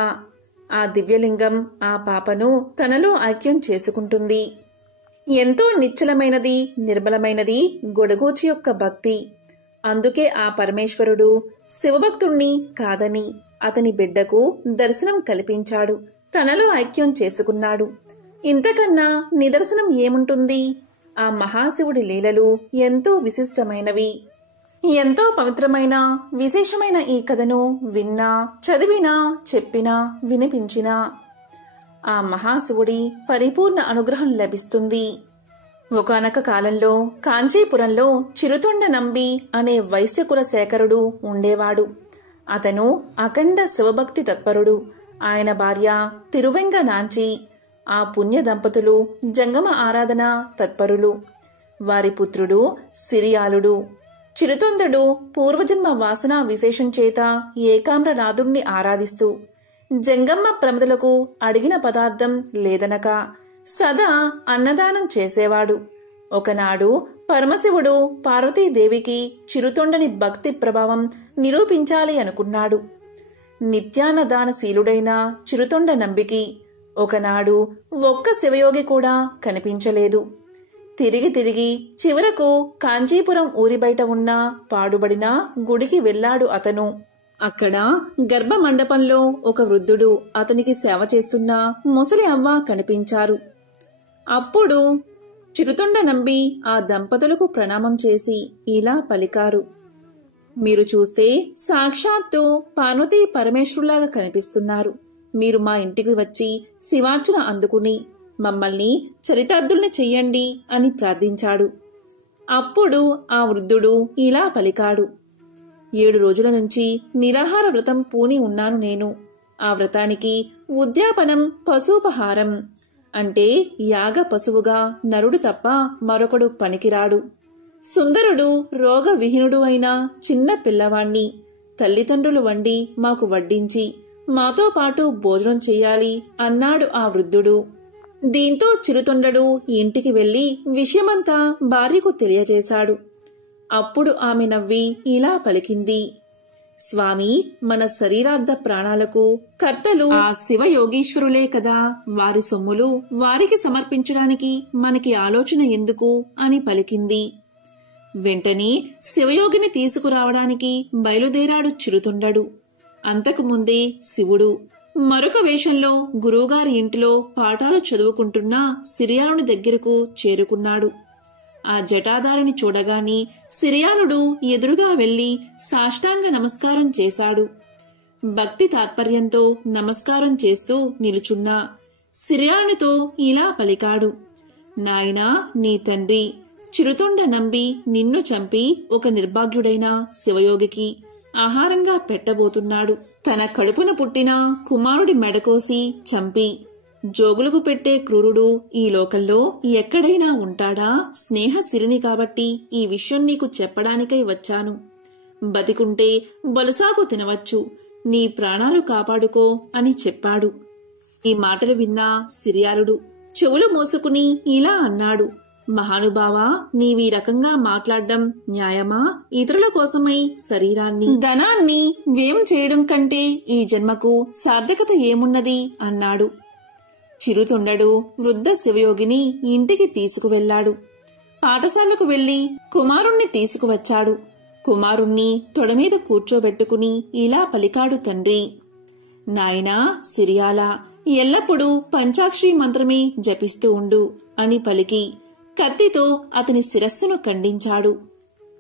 ఆ దివ్యలింగం ఆ పాపను తనలో ఐక్యం చేసుకుంటుంది. ఎంతో నిశ్చలమైనది, నిర్మలమైనది గొడగూచి యొక్క భక్తి. అందుకే ఆ పరమేశ్వరుడు శివభక్తుణ్ణి కాదని అతని బిడ్డకు దర్శనం కల్పించాడు, తనలో ఐక్యం చేసుకున్నాడు. ఇంతకన్నా నిదర్శనం ఏముంటుంది? ఆ మహాశివుడి లీలలు ఎంతో విశిష్టమైనవి. ఎంతో పవిత్రమైన విశేషమైన ఈ కథను విన్నా, చదివినా, చెప్పినా, వినిపించినా ఆ మహాశివుడి పరిపూర్ణ అనుగ్రహం లభిస్తుంది. ఒకానొక కాలంలో కాంచీపురంలో చిరుతొండ నంబి అనే వైశ్యకుల శేఖరుడు ఉండేవాడు. అతను అఖండ శివభక్తి తత్పరుడు. ఆయన భార్య తిరువెంగ నాంచి. ఆ పుణ్య దంపతులు జంగమ ఆరాధన తత్పరులు. వారి పుత్రుడు సిరియాలుడు. చిరుతొందడు పూర్వజన్మ వాసనా విశేషం చేత ఏకామ్రనాథుణ్ణి ఆరాధిస్తూ జంగమ్మ ప్రమదలకు అడిగిన పదార్థం లేదనక సదా అన్నదానం చేసేవాడు. ఒకనాడు పరమశివుడు పార్వతీదేవికి చిరుతొండని భక్తి ప్రభావం నిరూపించాలి అనుకున్నాడు. నిత్యాన్నదానశీలుడైన చిరుతొండ నంబికి ఒకనాడు ఒక్క శివయోగి కూడా కనిపించలేదు. తిరిగి చివరకు కాంచీపురం ఊరి బయట ఉన్న పాడుబడిన గుడికి వెళ్లాడు అతను. అక్కడ గర్భమండపంలో ఒక వృద్ధుడు అతనికి సేవ చేస్తున్న ముసలి అవ్వ కనిపించారు. అప్పుడు చిరుతొండ నంబి ఆ దంపతులకు ప్రణామం చేసి ఇలా పలికారు: మీరు చూస్తే సాక్షాత్తు పార్వతీ పరమేశ్వరులాగా కనిపిస్తున్నారు. మీరు మా ఇంటికి వచ్చి శివార్చన అందుకుని మమ్మల్ని చరితార్థుల్ని చెయ్యండి అని ప్రార్థించాడు. అప్పుడు ఆ వృద్ధుడు ఇలా పలికాడు: 7 రోజుల నుంచి నిరాహార వ్రతం పూని ఉన్నాను నేను. ఆ వ్రతానికి ఉద్యాపనం పశుపహారం, అంటే యాగ పశువుగా నరుడు తప్ప మరొకడు పనికిరాడు. సుందరుడు రోగ విహీనుడు అయిన చిన్న పిల్లవాణ్ణి తల్లిదండ్రులు వండి మాకు వడ్డించి మాతో పాటు భోజనం చెయ్యాలి అన్నాడు ఆ వృద్ధుడు. దీంతో చిరుతొండడు ఇంటికి వెళ్లి విషయమంతా భార్యకు తెలియజేశాడు. అప్పుడు ఆమె నవ్వి ఇలా పలికింది: స్వామి, మన శరీరార్థ ప్రాణాలకు కర్తలు ఆ శివయోగీశ్వరులే కదా. వారి సొమ్ములు వారికి సమర్పించడానికి మనకి ఆలోచన ఎందుకు అని పలికింది. వెంటనే శివయోగిని తీసుకురావడానికి బయలుదేరాడు చిరుతొండడు. అంతకుముందే శివుడు మరొక వేషంలో గురువుగారి ఇంటిలో పాఠాలు చదువుకుంటున్న సిరియాలుని దగ్గరకు చేరుకున్నాడు. ఆ జటాధారిని చూడగాని సిరియాలుడు ఎదురుగా వెళ్లి సాష్టాంగ నమస్కారం చేశాడు. భక్తి తాత్పర్యంతో నమస్కారం చేస్తూ నిలుచున్న సిరియాలునితో ఇలా పలికాడు: నాయనా, నీ తండ్రి చిరుతొండ నంబి నిన్ను చంపి ఒక నిర్భాగ్యుడైన శివయోగికి ఆహారంగా పెట్టబోతున్నాడు. తన కడుపున పుట్టిన కుమారుడి మెడకోసి చంపి జోగులకు పెట్టే క్రూరుడు ఈ లోకంలో ఎక్కడైనా ఉంటాడా? స్నేహశిరుని కాబట్టి ఈ విషయం నీకు చెప్పడానికై వచ్చాను. బతికుంటే బొలసాకు తినవచ్చు, నీ ప్రాణాలు కాపాడుకో అని చెప్పాడు. ఈ మాటలు విన్న సిరియాలుడు చెవులు మూసుకుని ఇలా అన్నాడు: మహానుభావా, నీవీ రకంగా మాట్లాడడం న్యాయమా? ఇతరుల కోసమై శరీరాన్ని, ధనాన్ని వ్యయం చేయడం కంటే ఈ జన్మకు సార్థకత ఏమున్నది అన్నాడు. చిరుతొండడు వృద్ధ శివయోగిని ఇంటికి తీసుకువెళ్లాడు. పాఠశాలకు వెళ్లి కుమారుణ్ణి తీసుకువచ్చాడు. కుమారుణ్ణి తొడమీద కూర్చోబెట్టుకుని ఇలా పలికాడు తండ్రి: నాయనా సిరియాల, ఎల్లప్పుడూ పంచాక్షరి మంత్రమే జపిస్తూ ఉండు అని పలికి కత్తితో అతని శిరస్సును ఖండించాడు.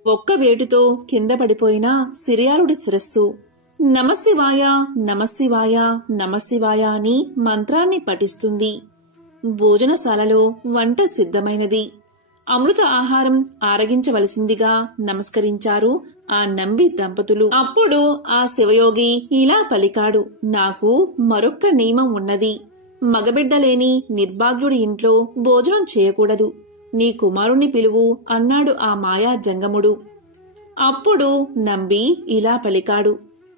ఒక్క వేటుతో కింద పడిపోయిన సిరియాలుడి శిరస్సు నమశివాయ నమశివాయ నమశివాయ అని మంత్రాన్ని పఠిస్తుంది. భోజనశాలలో వంట సిద్ధమైనది. అమృత ఆహారం ఆరగించవలసిందిగా నమస్కరించారు ఆ నంబి దంపతులు. అప్పుడు ఆ శివయోగి ఇలా పలికాడు: నాకు మరొక్క నియమం ఉన్నది. మగబిడ్డలేని నిర్భాగ్యుడి ఇంట్లో భోజనం చేయకూడదు. నీ కుమారుణ్ణి పిలువు అన్నాడు ఆ మాయా జంగముడు. అప్పుడు నంబి ఇలా పలికాడు: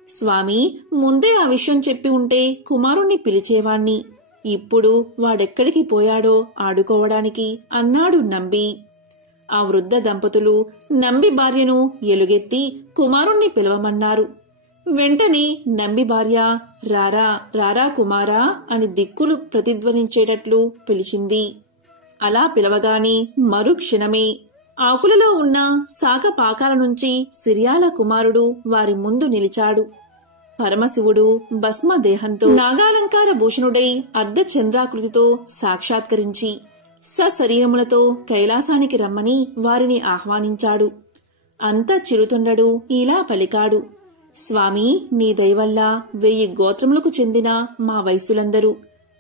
స్వామి, ముందే ఆ విషయం చెప్పి ఉంటే కుమారుణ్ణి పిలిచేవాణ్ణి. ఇప్పుడు వాడెక్కడికి పోయాడో ఆడుకోవడానికి అన్నాడు నంబి. ఆ వృద్ధ దంపతులు నంబి భార్యను ఎలుగెత్తి కుమారుణ్ణి పిలవమన్నారు. వెంటనే నంబి భార్య రారా రారా కుమారా అని దిక్కులు ప్రతిధ్వనించేటట్లు పిలిచింది. అలా పిలవగానే మరుక్షణమే ఆకులలో ఉన్న శాఖపాకాల నుంచి సిరియాల కుమారుడు వారి ముందు నిలిచాడు. పరమశివుడు భస్మదేహంతో నాగాలంకార భూషణుడై అర్ధచంద్రాకృతితో సాక్షాత్కరించి సశరీరములతో కైలాసానికి రమ్మని వారిని ఆహ్వానించాడు. అంతా చిరుతుండడు ఇలా పలికాడు. స్వామి, నీ దయవల్ల 1000 గోత్రములకు చెందిన మా వైశ్యులందరూ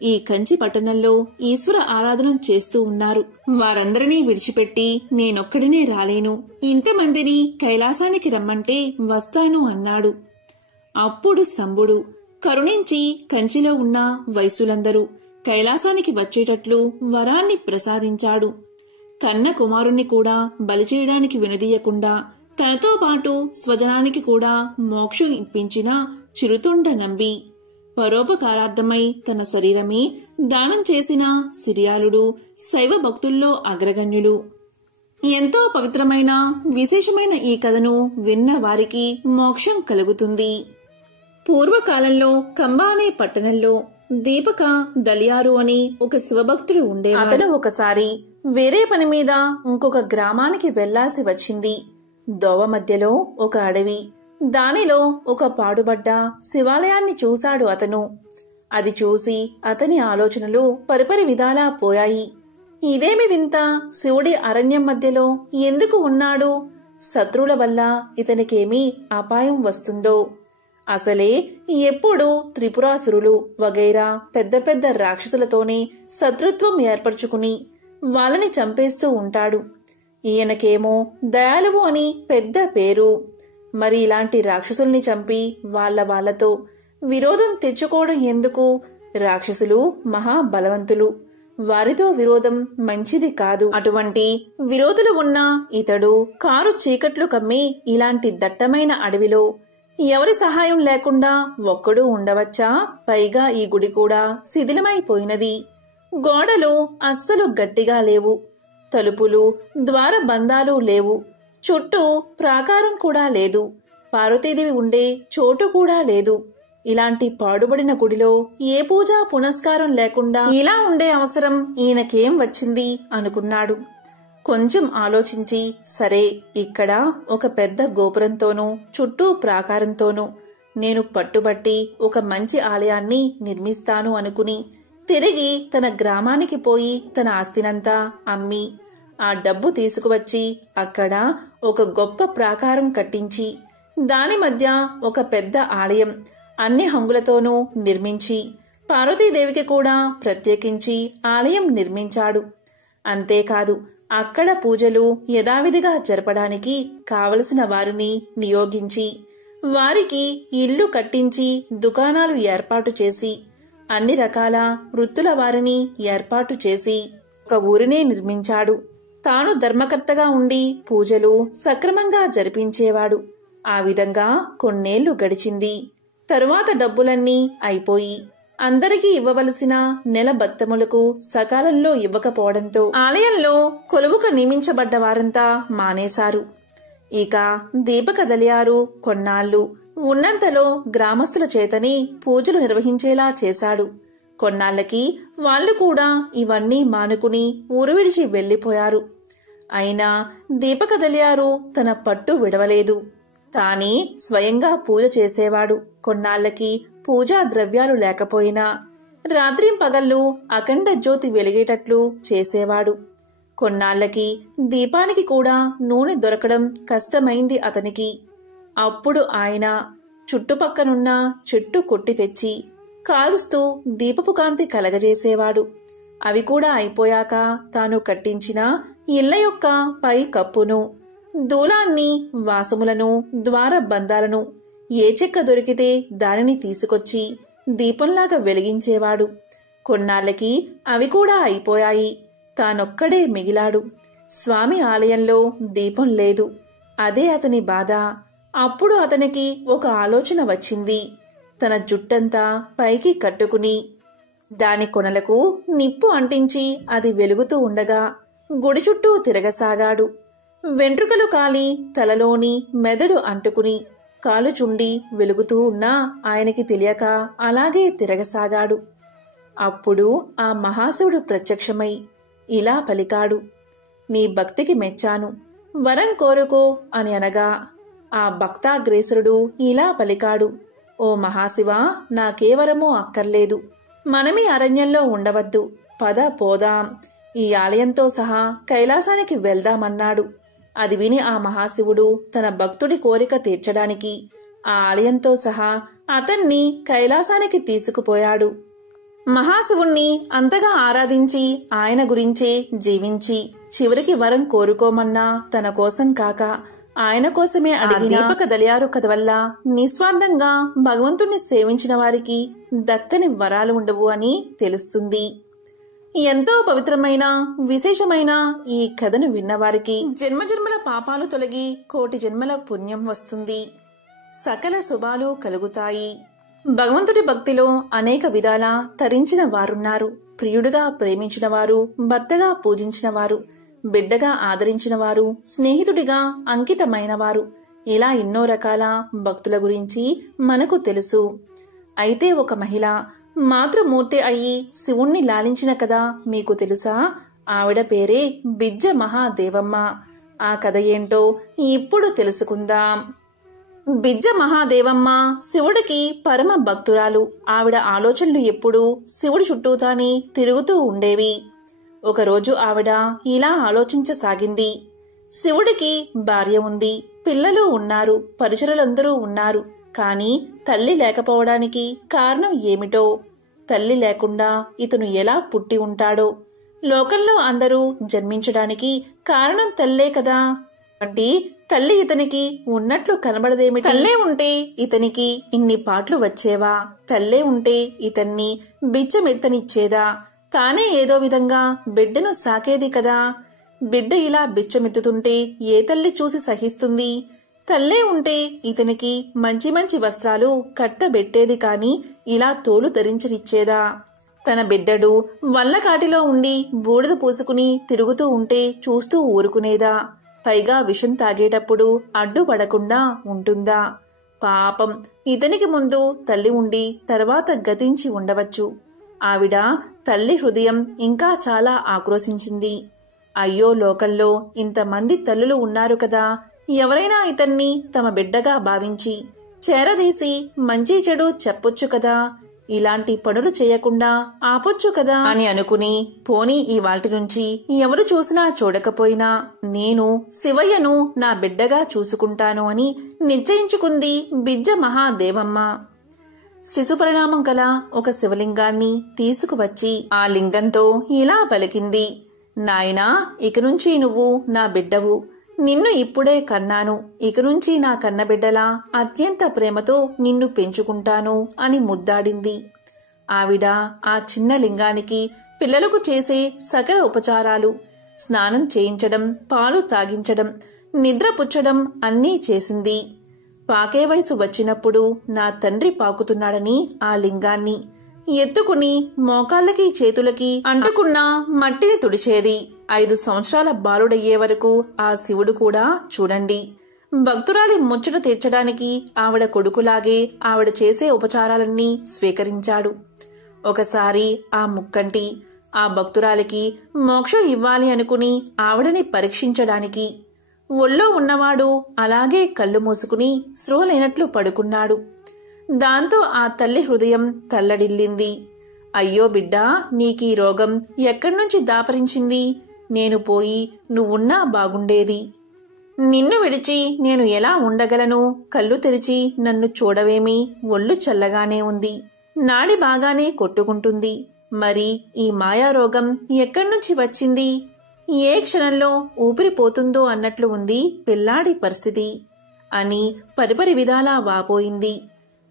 ఈ కంచి పట్టణంలో ఈశ్వర ఆరాధన చేస్తూ ఉన్నారు. వారందరినీ విడిచిపెట్టి నేనొక్కడినే రాలేను. ఇంతమందిని కైలాసానికి రమ్మంటే వస్తాను అన్నాడు. అప్పుడు శంభుడు కరుణించి కంచిలో ఉన్న వైశ్యులందరూ కైలాసానికి వచ్చేటట్లు వరాన్ని ప్రసాదించాడు. కన్న కుమారుణ్ణి కూడా బలి చేయడానికి వినదీయకుండా తనతో పాటు స్వజనానికి కూడా మోక్షం ఇప్పించిన చిరుతొండ నంబి పరోపకారార్థమై తన శరీరమే దానం చేసిన సిరియాలుడు శైవ భక్తుల్లో అగ్రగణ్యులు. ఎంతో పవిత్రమైన విశేషమైన ఈ కథను విన్న వారికి మోక్షం కలుగుతుంది. పూర్వకాలంలో కంబా అనే పట్టణంలో దీపక దలియారు అని ఒక శివభక్తుడు ఉండేవాడు. అతను ఒకసారి వేరే పని మీద ఇంకొక గ్రామానికి వెళ్లాల్సి వచ్చింది. దోవ మధ్యలో ఒక అడవి, దానిలో ఒక పాడుబడ్డ శివాలయాన్ని చూశాడు అతను. అది చూసి అతని ఆలోచనలు పరిపరి విధాలా పోయాయి. ఇదేమి వింత, శివుడి అరణ్యం మధ్యలో ఎందుకు ఉన్నాడు? శత్రువుల వల్ల ఇతనికేమీ అపాయం వస్తుందో? అసలే ఎప్పుడూ త్రిపురాసురులు వగైరా పెద్ద పెద్ద రాక్షసులతోనే శత్రుత్వం ఏర్పరచుకుని వాళ్ళని చంపేస్తూ ఉంటాడు. ఈయనకేమో దయాలువు అని పెద్ద పేరు. మరి ఇలాంటి రాక్షసుల్ని చంపి వాళ్ళతో విరోధం తెచ్చుకోవడం ఎందుకు? రాక్షసులు మహాబలవంతులు, వారితో విరోధం మంచిది కాదు. అటువంటి విరోధులు ఉన్న ఇతడు కారు చీకట్లు కమ్మి ఇలాంటి దట్టమైన అడవిలో ఎవరి సహాయం లేకుండా ఒక్కడూ ఉండవచ్చా? పైగా ఈ గుడి కూడా శిథిలమైపోయినది. గోడలు అస్సలు గట్టిగా లేవు, తలుపులు ద్వారబంధాలు లేవు, చుట్టూ ప్రాకారం కూడా లేదు, పార్వతీదేవి ఉండే చోటు కూడా లేదు. ఇలాంటి పాడుబడిన గుడిలో ఏ పూజా పునస్కారం లేకుండా ఇలా ఉండే అవసరం ఈయనకేం వచ్చింది అనుకున్నాడు. కొంచెం ఆలోచించి, సరే, ఇక్కడ ఒక పెద్ద గోపురంతోనూ చుట్టూ ప్రాకారంతోనూ నేను పట్టుబట్టి ఒక మంచి ఆలయాన్ని నిర్మిస్తాను అనుకుని తిరిగి తన గ్రామానికి పోయి తన ఆస్తినంతా అమ్మి ఆ డబ్బు తీసుకువచ్చి అక్కడ ఒక గొప్ప ప్రాకారం కట్టించి దాని మధ్య ఒక పెద్ద ఆలయం అన్ని హంగులతోనూ నిర్మించి పార్వతీదేవికి కూడా ప్రత్యేకించి ఆలయం నిర్మించాడు. అంతేకాదు, అక్కడ పూజలు యథావిధిగా జరపడానికి కావలసిన వారిని నియోగించి వారికి ఇల్లు కట్టించి దుకాణాలు ఏర్పాటు చేసి అన్ని రకాల వృత్తుల వారిని ఏర్పాటు చేసి ఒక ఊరినే నిర్మించాడు. తాను ధర్మకర్తగా ఉండి పూజలు సక్రమంగా జరిపించేవాడు. ఆ విధంగా కొన్నేళ్లు గడిచింది. తరువాత డబ్బులన్నీ అయిపోయి అందరికీ ఇవ్వవలసిన నెల బత్తములకు సకాలంలో ఇవ్వకపోవడంతో ఆలయంలో కొలువుకు నియమించబడ్డ వారంతా మానేశారు. ఇక దీపక దలియారు కొన్నాళ్లు ఉన్నంతలో గ్రామస్తుల చేతని పూజలు నిర్వహించేలా చేశాడు. కొన్నాళ్లకి వాళ్లు కూడా ఇవన్నీ మానుకుని ఊరు విడిచి వెళ్లిపోయారు. అయినా దీపక దలియారు తన పట్టు విడవలేదు. తానే స్వయంగా పూజ చేసేవాడు. కొన్నాళ్లకి పూజా ద్రవ్యాలు లేకపోయినా రాత్రింపగళ్ళు అఖండ జ్యోతి వెలిగేటట్లు చేసేవాడు. కొన్నాళ్లకి దీపానికి కూడా నూనె దొరకడం కష్టమైంది అతనికి. అప్పుడు ఆయన చుట్టుపక్కనున్న చెట్టు కొట్టి తెచ్చి కాలుస్తూ దీపపు కాంతి కలగజేసేవాడు. అవి కూడా అయిపోయాక తాను కట్టించిన ఇళ్ల యొక్క పై కప్పును, దూలాన్ని, వాసములను, ద్వారబంధాలను ఏ చెక్క దొరికితే దానిని తీసుకొచ్చి దీపంలాగా వెలిగించేవాడు. కొన్నాళ్లకి అవి కూడా అయిపోయాయి. తానొక్కడే మిగిలాడు. స్వామి ఆలయంలో దీపం లేదు. అదే అతని బాధ. అప్పుడు అతనికి ఒక ఆలోచన వచ్చింది. తన జుట్టంతా పైకి కట్టుకుని దాని కొనలకు నిప్పు అంటించి అది వెలుగుతూ ఉండగా గుడి చుట్టూ తిరగసాగాడు. వెంట్రుకలు కాలి తలలోని మెదడు అంటుకుని కాలుచుండి వెలుగుతూ ఉన్నా ఆయనకి తెలియక అలాగే తిరగసాగాడు. అప్పుడు ఆ మహాశివుడు ప్రత్యక్షమై ఇలా పలికాడు, నీ భక్తికి మెచ్చాను, వరం కోరుకో అని అనగా ఆ భక్తాగ్రేసరుడు ఇలా పలికాడు, ఓ మహాశివా, నాకే వరమూ అక్కర్లేదు. మనమీ అరణ్యంలో ఉండవద్దు. పద పోదాం. ఈ ఆలయంతో సహా కైలాసానికి వెళ్దామన్నాడు. అది విని ఆ మహాశివుడు తన భక్తుడి కోరిక తీర్చడానికి ఆ ఆలయంతో సహా అతన్ని కైలాసానికి తీసుకుపోయాడు. మహాశివుణ్ణి అంతగా ఆరాధించి ఆయన గురించే జీవించి చివరికి వరం కోరుకోమన్నా తన కోసం కాక ఆయన కోసమే అడిగిన దీపక దళయారు కథ వల్ల నిస్వార్థంగా భగవంతుణ్ణి సేవించిన వారికి దక్కని వరాలు ఉండవు అని తెలుస్తుంది. ఎంతో పవిత్రమైన విశేషమైన ఈ కథను విన్నవారికి జన్మజన్మల పాపాలు తొలగి కోటి జన్మల పుణ్యం వస్తుంది. సకల శుభాలు కలుగుతాయి. భగవంతుడి భక్తిలో అనేక విధాల తరించిన వారున్నారు. ప్రియుడుగా ప్రేమించిన వారు, భర్తగా పూజించిన వారు, బిడ్డగా ఆదరించిన వారు, స్నేహితుడిగా అంకితమైన వారు, ఇలా ఎన్నో రకాల భక్తుల గురించి మనకు తెలుసు. అయితే ఒక మహిళ మాతృమూర్తి అయి శివుణ్ణి లాలించిన కథ మీకు తెలుసా? ఆవిడ పేరే బిజ్జ మహాదేవమ్మ. ఆ కథ ఏంటో ఇప్పుడు తెలుసుకుందాం. బిజ్జ మహాదేవమ్మ శివుడికి పరమ భక్తురాలు. ఆవిడ ఆలోచనలు ఎప్పుడూ శివుడి చుట్టూతానే తిరుగుతూ ఉండేవి. ఒకరోజు ఆవిడ ఇలా ఆలోచించసాగింది. శివుడికి భార్య ఉంది, పిల్లలు ఉన్నారు, పరిచరులందరూ ఉన్నారు. కాని తల్లి లేకపోవడానికి కారణం ఏమిటో? తల్లి లేకుండా ఇతను ఎలా పుట్టి ఉంటాడో? లోకంలో అందరూ జన్మించడానికి కారణం తల్లే కదా. అంటే తల్లి ఇతనికి ఉన్నట్లు కనబడదేమిటి? తల్లే ఉంటే ఇతనికి ఇన్ని పాటలు వచ్చేవా? తల్లే ఉంటే ఇతన్ని బిచ్చమెత్తనిచ్చేదా? తానే ఏదో విధంగా బిడ్డను సాకేది కదా. బిడ్డ ఇలా బిచ్చమెత్తుతుంటే ఏ తల్లి చూసి సహిస్తుంది? తల్లే ఉంటే ఇతనికి మంచి మంచి వస్త్రాలు కట్టబెట్టేది కాని ఇలా తోలు ధరించనిచ్చేదా? తన బిడ్డడు వల్లకాటిలో ఉండి బూడిద పూసుకుని తిరుగుతూ ఉంటే చూస్తూ ఊరుకునేదా? పైగా విషం తాగేటప్పుడు అడ్డుపడకుండా ఉంటుందా? పాపం, ఇతనికి ముందు తల్లి ఉండి తర్వాత గతించి ఉండవచ్చు. ఆవిడ తల్లి హృదయం ఇంకా చాలా ఆక్రోశించింది. అయ్యో, లోకంలో ఇంతమంది తల్లులు ఉన్నారు కదా, ఎవరైనా ఇతన్ని తమ బిడ్డగా భావించి చేరదీసి మంచి చెడు చెప్పొచ్చు కదా, ఇలాంటి పనులు చేయకుండా ఆపొచ్చు కదా అని అనుకుని, పోనీ ఇవాల్టి నుంచి ఎవరు చూసినా చూడకపోయినా నేను శివయ్యను నా బిడ్డగా చూసుకుంటాను అని నిశ్చయించుకుంది బిజ్జ మహాదేవమ్మ. శిశుపరిణామం గల ఒక శివలింగాన్ని తీసుకువచ్చి ఆ లింగంతో ఇలా పలికింది. నాయనా, ఇక నుంచి నువ్వు నా బిడ్డవు. నిన్ను ఇప్పుడే కన్నాను. ఇక నుంచి నా కన్నబిడ్డలా అత్యంత ప్రేమతో నిన్ను పెంచుకుంటాను అని ముద్దాడింది. ఆవిడ ఆ చిన్న లింగానికి పిల్లలకు చేసే సకల ఉపచారాలు, స్నానం చేయించడం, పాలు తాగించడం, నిద్రపుచ్చడం అన్నీ చేసింది. పాకే వయసు వచ్చినప్పుడు నా తండ్రి పాకుతున్నాడని ఆ లింగాన్ని ఎత్తుకుని మోకాళ్ళకి చేతులకి అంటుకున్న మట్టిని తుడిచేది. 5 సంవత్సరాల బాలుడయ్యే వరకు ఆ శివుడు కూడా చూడండి భక్తురాలి ముచ్చట తీర్చడానికి ఆవిడ కొడుకులాగే ఆవిడ చేసే ఉపచారాలన్నీ స్వీకరించాడు. ఒకసారి ఆ ముక్కంటి ఆ భక్తురాలికి మోక్షం ఇవ్వాలి అనుకుని ఆవిడని పరీక్షించడానికి ఒళ్ళో ఉన్నవాడు అలాగే కళ్ళు మూసుకుని స్పృహలేనట్లు పడుకున్నాడు. దాంతో ఆ తల్లి హృదయం తల్లడిల్లింది. అయ్యో బిడ్డా, నీకీ రోగం ఎక్కడ్నుంచి దాపరించింది? నేను పోయి నువ్వున్నా బాగుండేది. నిన్ను విడిచి నేను ఎలా ఉండగలను? కళ్ళు తెరిచి నన్ను చూడవేమి? ఒళ్ళు చల్లగానే ఉంది, నాడి బాగానే కొట్టుకుంటుంది. మరి ఈ మాయారోగం ఎక్కడ్నుంచి వచ్చింది? ఏ క్షణంలో ఊపిరిపోతుందో అన్నట్లు ఉంది పిల్లాడి పరిస్థితి అని పరిపరి విధాలా వాపోయింది.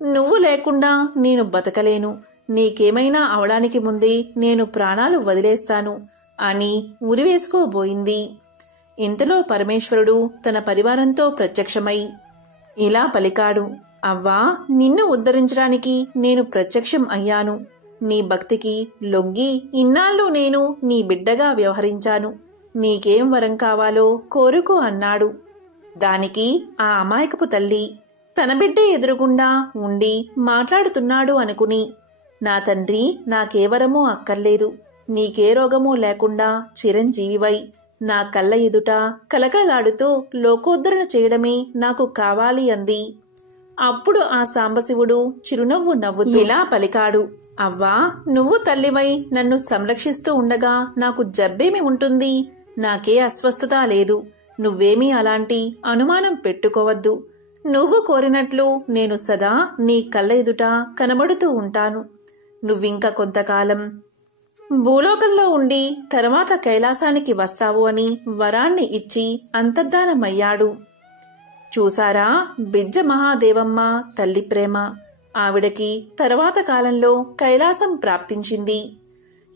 నువ్వు లేకుండా నేను బతకలేను. నీకేమైనా అవడానికి ముందే నేను ప్రాణాలు వదిలేస్తాను అని ఉరివేసుకోబోయింది. ఇంతలో పరమేశ్వరుడు తన పరివారంతో ప్రత్యక్షమై ఇలా పలికాడు. అవ్వా, నిన్ను ఉద్ధరించడానికి నేను ప్రత్యక్షం అయ్యాను. నీ భక్తికి లొంగి ఇన్నాళ్ళు నేను నీ బిడ్డగా వ్యవహరించాను. నీకేం వరం కావాలో కోరుకో అన్నాడు. దానికి ఆ అమాయకపు తల్లి తన బిడ్డే ఎదురుగుండా ఉండి మాట్లాడుతున్నాడు అనుకుని, నా తండ్రి, నాకే వరమూ అక్కర్లేదు. నీకే రోగమూ లేకుండా చిరంజీవివై నా కళ్ళ ఎదుట కలకలాడుతూ లోకోద్ధరణ చేయడమే నాకు కావాలి అంది. అప్పుడు ఆ సాంబశివుడు చిరునవ్వు నవ్వుతూ ఇలా పలికాడు. అవ్వా, నువ్వు తల్లివై నన్ను సంరక్షిస్తూ ఉండగా నాకు జబ్బేమి ఉంటుంది? నాకే అస్వస్థత లేదు. నువ్వేమీ అలాంటి అనుమానం పెట్టుకోవద్దు. నువ్వు కోరినట్లు నేను సదా నీ కళ్ళ ఎదుట కనబడుతూ ఉంటాను. నువ్వింక కొంతకాలం భూలోకంలో ఉండి తర్వాత కైలాసానికి వస్తావు అని వరాన్ని ఇచ్చి అంతర్ధానమయ్యాడు. చూసారా బిజ్జ మహాదేవమ్మ తల్లి ప్రేమ. ఆవిడకి తర్వాత కాలంలో కైలాసం ప్రాప్తించింది.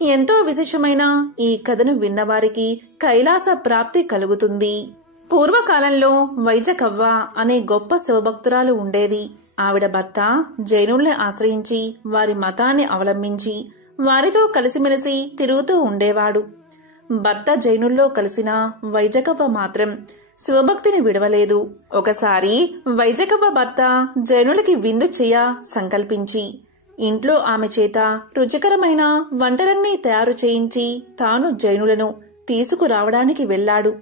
ఎంతో విశేషమైన ఈ కథను విన్నవారికి కైలాస ప్రాప్తి కలుగుతుంది. పూర్వకాలంలో వైజకవ్వ అనే గొప్ప శివభక్తురాలు ఉండేది. ఆవిడ భర్త జైనుల్ని ఆశ్రయించి వారి మతాన్ని అవలంబించి వారితో కలిసిమెలిసి తిరుగుతూ ఉండేవాడు. భర్త జైనుల్లో కలిసిన వైజకవ్వ మాత్రం శివభక్తిని విడవలేదు. ఒకసారి వైజకవ్వ భర్త జైనులకి విందు చేయ సంకల్పించి ఇంట్లో ఆమె చేత రుచికరమైన వంటలన్నీ తయారు చేయించి తాను జైనులను తీసుకురావడానికి వెళ్లాడు.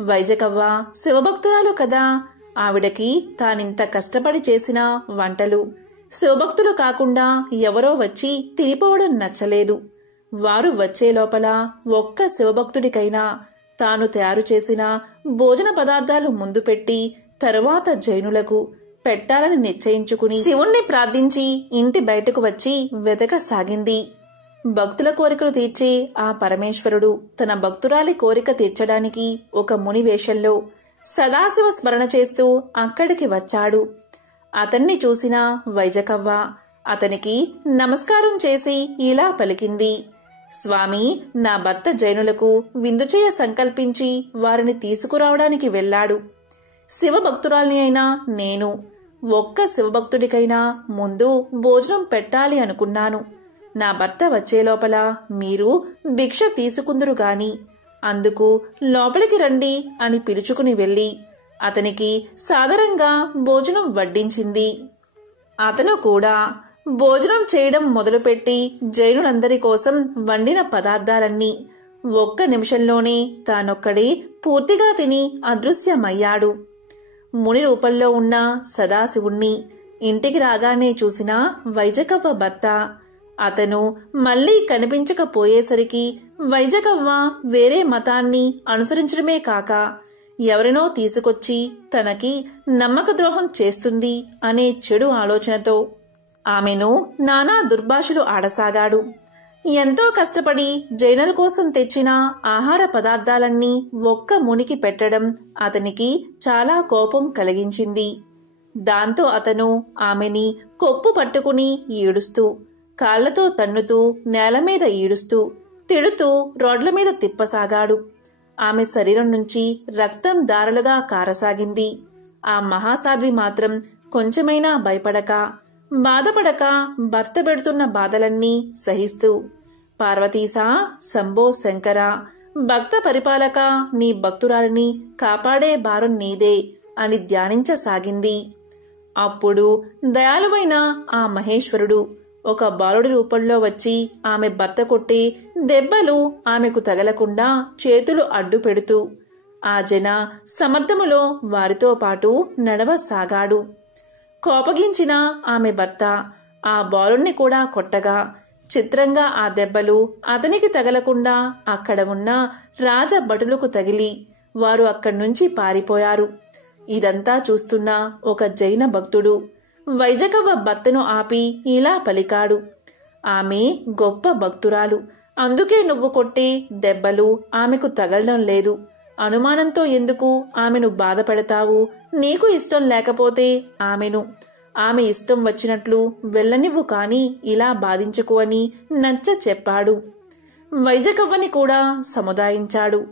వైజకవ్వ శివభక్తురాలు కదా, ఆవిడకి తానింత కష్టపడి చేసిన వంటలు శివభక్తులు కాకుండా ఎవరో వచ్చి తినిపోవడం నచ్చలేదు. వారు వచ్చే లోపల ఒక్క శివభక్తుడికైనా తాను తయారు చేసిన భోజన పదార్థాలు ముందు పెట్టి తరువాత జైనులకు పెట్టాలని నిశ్చయించుకుని శివుణ్ణి ప్రార్థించి ఇంటి బయటకు వచ్చి వెతకసాగింది. భక్తుల కోరికలు తీర్చే ఆ పరమేశ్వరుడు తన భక్తురాలి కోరిక తీర్చడానికి ఒక ముని వేషంలో సదాశివ స్మరణ చేస్తూ అక్కడికి వచ్చాడు. అతన్ని చూసిన వైజకవ్వ అతనికి నమస్కారం చేసి ఇలా పలికింది. స్వామి, నా భర్త జైనులకు విందు చేయ సంకల్పించి వారిని తీసుకురావడానికి వెళ్లాడు. శివభక్తురాల్ని అయినా నేను ఒక్క శివభక్తుడికైనా ముందు భోజనం పెట్టాలి అనుకున్నాను. నా భర్త వచ్చే లోపల మీరు భిక్ష తీసుకుందురు గాని అందుకు లోపలికి రండి అని పిలుచుకుని వెళ్లి అతనికి సాదరంగా భోజనం వడ్డించింది. అతను కూడా భోజనం చేయడం మొదలుపెట్టి జైనులందరి కోసం వండిన పదార్థాలన్నీ ఒక్క నిమిషంలోనే తానొక్కడే పూర్తిగా తిని అదృశ్యమయ్యాడు. ముని రూపంలో ఉన్న సదాశివుణ్ణి ఇంటికి రాగానే చూసిన వైజకవ్వ భర్త అతను మళ్లీ కనిపించకపోయేసరికి వైజకవ్వ వేరే మతాన్ని అనుసరించడమే కాక ఎవరినో తీసుకొచ్చి తనకి నమ్మక ద్రోహం చేస్తుంది అనే చెడు ఆలోచనతో ఆమెను నానా దుర్భాషలు ఆడసాగాడు. ఎంతో కష్టపడి జైనుల కోసం తెచ్చిన ఆహార పదార్థాలన్నీ ఒక్క మునికి పెట్టడం అతనికి చాలా కోపం కలిగించింది. దాంతో అతను ఆమెని కొప్పు పట్టుకుని ఈడుస్తూ కాళ్లతో తన్నుతూ నేలమీద ఈడుస్తూ తిడుతూ రోడ్ల మీద తిప్పసాగాడు. ఆమె శరీరం నుంచి రక్తం దారలుగా కారసాగింది. ఆ మహాసాధ్వి మాత్రం కొంచెమైనా భయపడక బాధపడక భర్త పెడుతున్న బాధలన్నీ సహిస్తూ పార్వతీసా శంభో శంకర, భక్త పరిపాలక, నీ భక్తురాలిని కాపాడే భారం నీదే అని ధ్యానించసాగింది. అప్పుడు దయాళువైన ఆ మహేశ్వరుడు ఒక బాలుడి రూపంలో వచ్చి ఆమె భర్త కొట్టి దెబ్బలు ఆమెకు తగలకుండా చేతులు అడ్డు పెడుతూ ఆ జన సమర్థములో వారితో పాటు నడవసాగాడు. కోపగించిన ఆమె భర్త ఆ బాలుణ్ణి కూడా కొట్టగా చిత్రంగా ఆ దెబ్బలు అతనికి తగలకుండా అక్కడ ఉన్న రాజభటులకు తగిలి వారు అక్కడ్నుంచి పారిపోయారు. ఇదంతా చూస్తున్న ఒక జైన భక్తుడు వైజకవ్వ భర్తను ఆపి ఇలా పలికాడు. ఆమె గొప్ప భక్తురాలు, అందుకే నువ్వు కొట్టే దెబ్బలు ఆమెకు తగలడం లేదు. అనుమానంతో ఎందుకు ఆమెను బాధపడతావు? నీకు ఇష్టం లేకపోతే ఆమె ఇష్టం వచ్చినట్లు వెళ్ళనివ్వు కాని ఇలా బాధించకు అని నచ్చ చెప్పాడు. వైజకవ్వని కూడా సముదాయించాడు.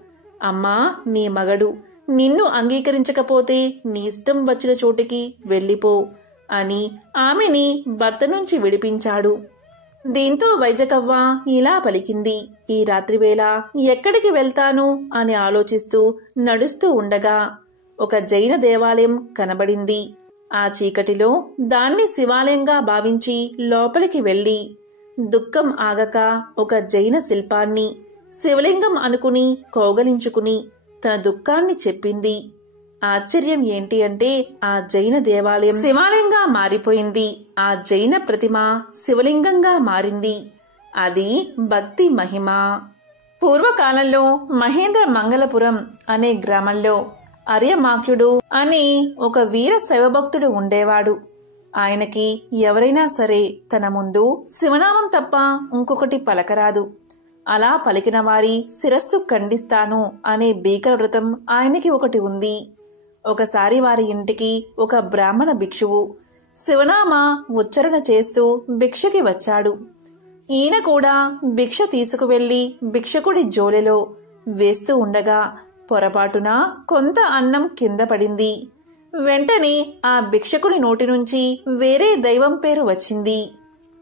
అమ్మా, నీ మగడు నిన్ను అంగీకరించకపోతే నీ ఇష్టం వచ్చిన చోటికి వెళ్ళిపో అని ఆమెని భర్త నుంచి విడిపించాడు. దీంతో వైజకవ్వ ఇలా పలికింది. ఈ రాత్రివేళ ఎక్కడికి వెళ్తాను అని ఆలోచిస్తూ నడుస్తూ ఉండగా ఒక జైన దేవాలయం కనబడింది. ఆ చీకటిలో దాన్ని శివాలయంగా భావించి లోపలికి వెళ్లి దుఃఖం ఆగక ఒక జైన శిల్పాన్ని శివలింగం అనుకుని కౌగలించుకుని తన దుఃఖాన్ని చెప్పింది. ఆశ్చర్యం ఏంటి అంటే ఆ జైన దేవాలయం శివాలయంగా మారిపోయింది. ఆ జైన ప్రతిమ శివలింగంగా మారింది. అది భక్తి మహిమ. పూర్వకాలంలో మహేంద్ర మంగళపురం అనే గ్రామంలో అర్యమాఖ్యుడు అనే ఒక వీర శైవభక్తుడు ఉండేవాడు. ఆయనకి ఎవరైనా సరే తన ముందు శివనామం తప్ప ఇంకొకటి పలకరాదు. అలా పలికిన వారి శిరస్సు ఖండిస్తాను అనే భీకర వ్రతం ఆయనకి ఒకటి ఉంది. ఒకసారి వారి ఇంటికి ఒక బ్రాహ్మణ భిక్షువు శివనామ ఉచ్చరణ చేస్తూ భిక్షకి వచ్చాడు. ఈయన కూడా భిక్ష తీసుకువెళ్లి భిక్షకుడి జోలెలో వేస్తూ ఉండగా పొరపాటున కొంత అన్నం కింద పడింది. వెంటనే ఆ భిక్షకుడి నోటి నుంచి వేరే దైవం పేరు వచ్చింది.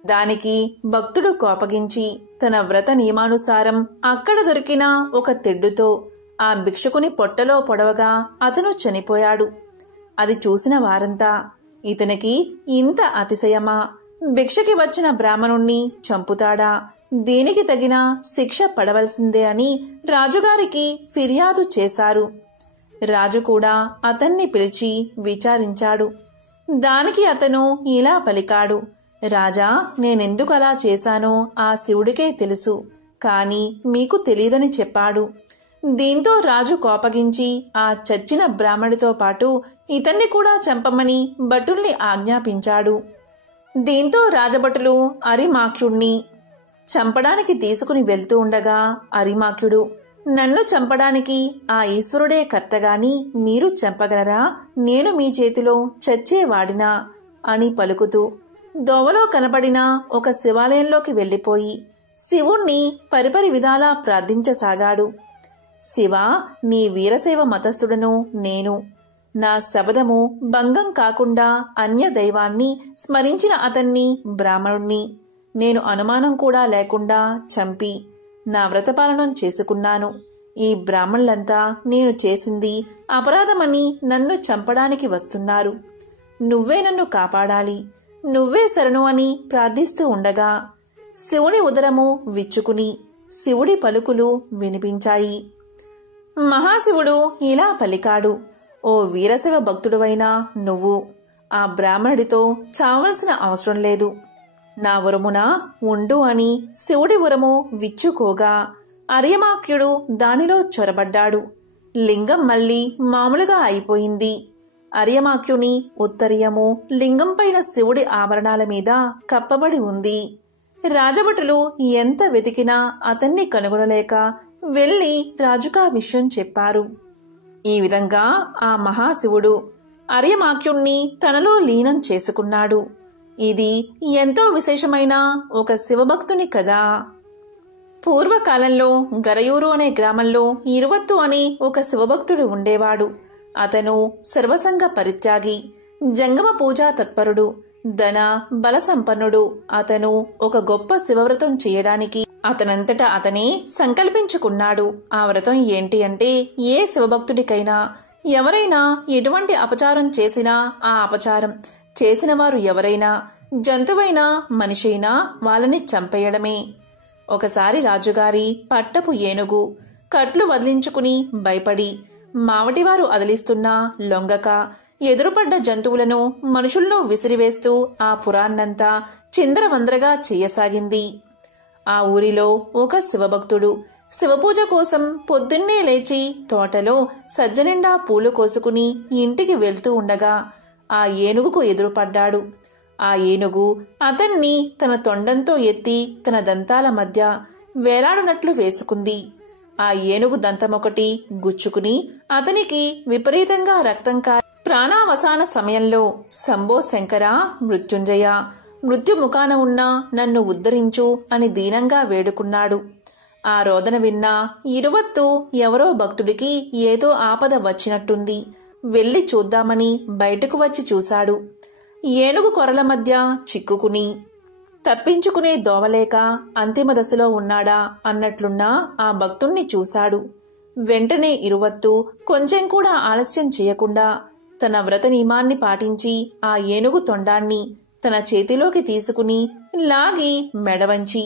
దానికి భక్తుడు కోపగించి తన వ్రత నియమానుసారం అక్కడ దొరికిన ఒక తెడ్డుతో ఆ భిక్షకుని పొట్టలో పొడవగా అతను చనిపోయాడు. అది చూసిన వారంతా ఇతనికి ఇంత అతిశయమా, భిక్షకి వచ్చిన బ్రాహ్మణుణ్ణి చంపుతాడా, దీనికి తగిన శిక్ష పడవలసిందే అని రాజుగారికి ఫిర్యాదు చేశారు. రాజు కూడా అతన్ని పిలిచి విచారించాడు. దానికి అతను ఇలా పలికాడు, రాజా, నేనెందుకు అలా చేశానో ఆ శివుడికే తెలుసు, కాని మీకు తెలీదని చెప్పాడు. దీంతో రాజు కోపగించి ఆ చచ్చిన బ్రాహ్మడితో పాటు ఇతన్ని కూడా చంపమని భటుల్ని ఆజ్ఞాపించాడు. దీంతో రాజభటులు అరిమాఖ్యుణ్ణి చంపడానికి తీసుకుని వెళ్తూ ఉండగా అరిమాఖ్యుడు, నన్ను చంపడానికి ఆ ఈశ్వరుడే కర్తగాని మీరు చంపగలరా, నేను మీ చేతిలో చచ్చేవాడినా అని పలుకుతూ దోవలో కనపడిన ఒక శివాలయంలోకి వెళ్లిపోయి శివుణ్ణి పరిపరి విధాలా ప్రార్థించసాగాడు. శివా, నీ వీరశైవ మతస్థుడను నేను. నా శబదము భంగం కాకుండా అన్య దైవాన్ని స్మరించిన అతన్ని బ్రాహ్మణుణ్ణి నేను అనుమానం కూడా లేకుండా చంపి నా వ్రతపాలనం చేసుకున్నాను. ఈ బ్రాహ్మణులంతా నేను చేసింది అపరాధమని నన్ను చంపడానికి వస్తున్నారు. నువ్వే నన్ను కాపాడాలి, నువ్వే శరణు అని ప్రార్థిస్తూ ఉండగా శివుని ఉదరము విచ్చుకుని శివుడి పలుకులు వినిపించాయి. మహాశివుడు ఇలా పలికాడు, ఓ వీరశైవ భక్తుడువైనా నువ్వు ఆ బ్రాహ్మణుడితో చావలసిన అవసరం లేదు, నా ఉరమున ఉండు అని శివుడి ఉరము విచ్చుకోగా అర్యమాఖ్యుడు దానిలో చొరబడ్డాడు. లింగం మళ్ళీ మామూలుగా అయిపోయింది. అర్యమాఖ్యుని ఉత్తరీయము లింగం పైన శివుడి ఆభరణాల మీద కప్పబడి ఉంది. రాజభటులు ఎంత వెతికినా అతన్ని కనుగొనలేక వెళ్లి రాజుకా విషయం చెప్పారు. ఈ విధంగా ఆ మహాశివుడు అర్యమాఖ్యుణ్ణి తనలో లీనం చేసుకున్నాడు. ఇది ఎంతో విశేషమైన ఒక శివభక్తుని కదా. పూర్వకాలంలో గరయూరు అనే గ్రామంలో ఇరువత్తు అనే ఒక శివభక్తుడు ఉండేవాడు. అతను సర్వసంగ పరిత్యాగి, జంగమ పూజా తత్పరుడు, ధన బల సంపన్నుడు. అతను ఒక గొప్ప శివవ్రతం చేయడానికి అతనంతటా అతనే సంకల్పించుకున్నాడు. ఆ వ్రతం ఏంటి అంటే, ఏ శివభక్తుడికైనా ఎవరైనా ఎటువంటి అపచారం చేసినా ఆ అపచారం చేసిన వారు ఎవరైనా జంతువైనా మనిషైనా వాళ్ళని చంపేయడమే. ఒకసారి రాజుగారి పట్టపు ఏనుగు కట్లు వదిలించుకుని భయపడి మావటివారు అదిలిస్తున్నా లొంగక ఎదురుపడ్డ జంతువులను మనుషుల్లో విసిరివేస్తూ ఆ పురాన్నంతా చిందరవందరగా చేయసాగింది. ఆ ఊరిలో ఒక శివభక్తుడు శివపూజ కోసం పొద్దున్నే లేచి తోటలో సజ్జనిండా పూలు కోసుకుని ఇంటికి వెళ్తూ ఉండగా ఆ ఏనుగుకు ఎదురుపడ్డాడు. ఆ ఏనుగు అతన్ని తన తొండంతో ఎత్తి తన దంతాల మధ్య వేలాడునట్లు వేసుకుంది. ఆ ఏనుగు దంతమొకటి గుచ్చుకుని అతనికి విపరీతంగా రక్తం కారి ప్రాణావసాన సమయంలో శంభో శంకర మృత్యుంజయ, మృత్యుముఖాన ఉన్న నన్ను ఉద్ధరించు అని దీనంగా వేడుకున్నాడు. ఆ రోదన విన్న ఇరువత్తు ఎవరో భక్తుడికి ఏదో ఆపద వచ్చినట్టుంది, వెళ్లి చూద్దామని బయటకు వచ్చి చూశాడు. ఏనుగు కొరల మధ్య చిక్కుకుని తప్పించుకునే దోవలేక అంతిమ దశలో ఉన్నాడా అన్నట్లున్న ఆ భక్తుణ్ణి చూశాడు. వెంటనే ఇరువత్తు కొంచెం కూడా ఆలస్యం చేయకుండా తన వ్రత నియమాన్ని పాటించి ఆ ఏనుగు తొండాన్ని తన చేతిలోకి తీసుకుని లాగి మెడవంచి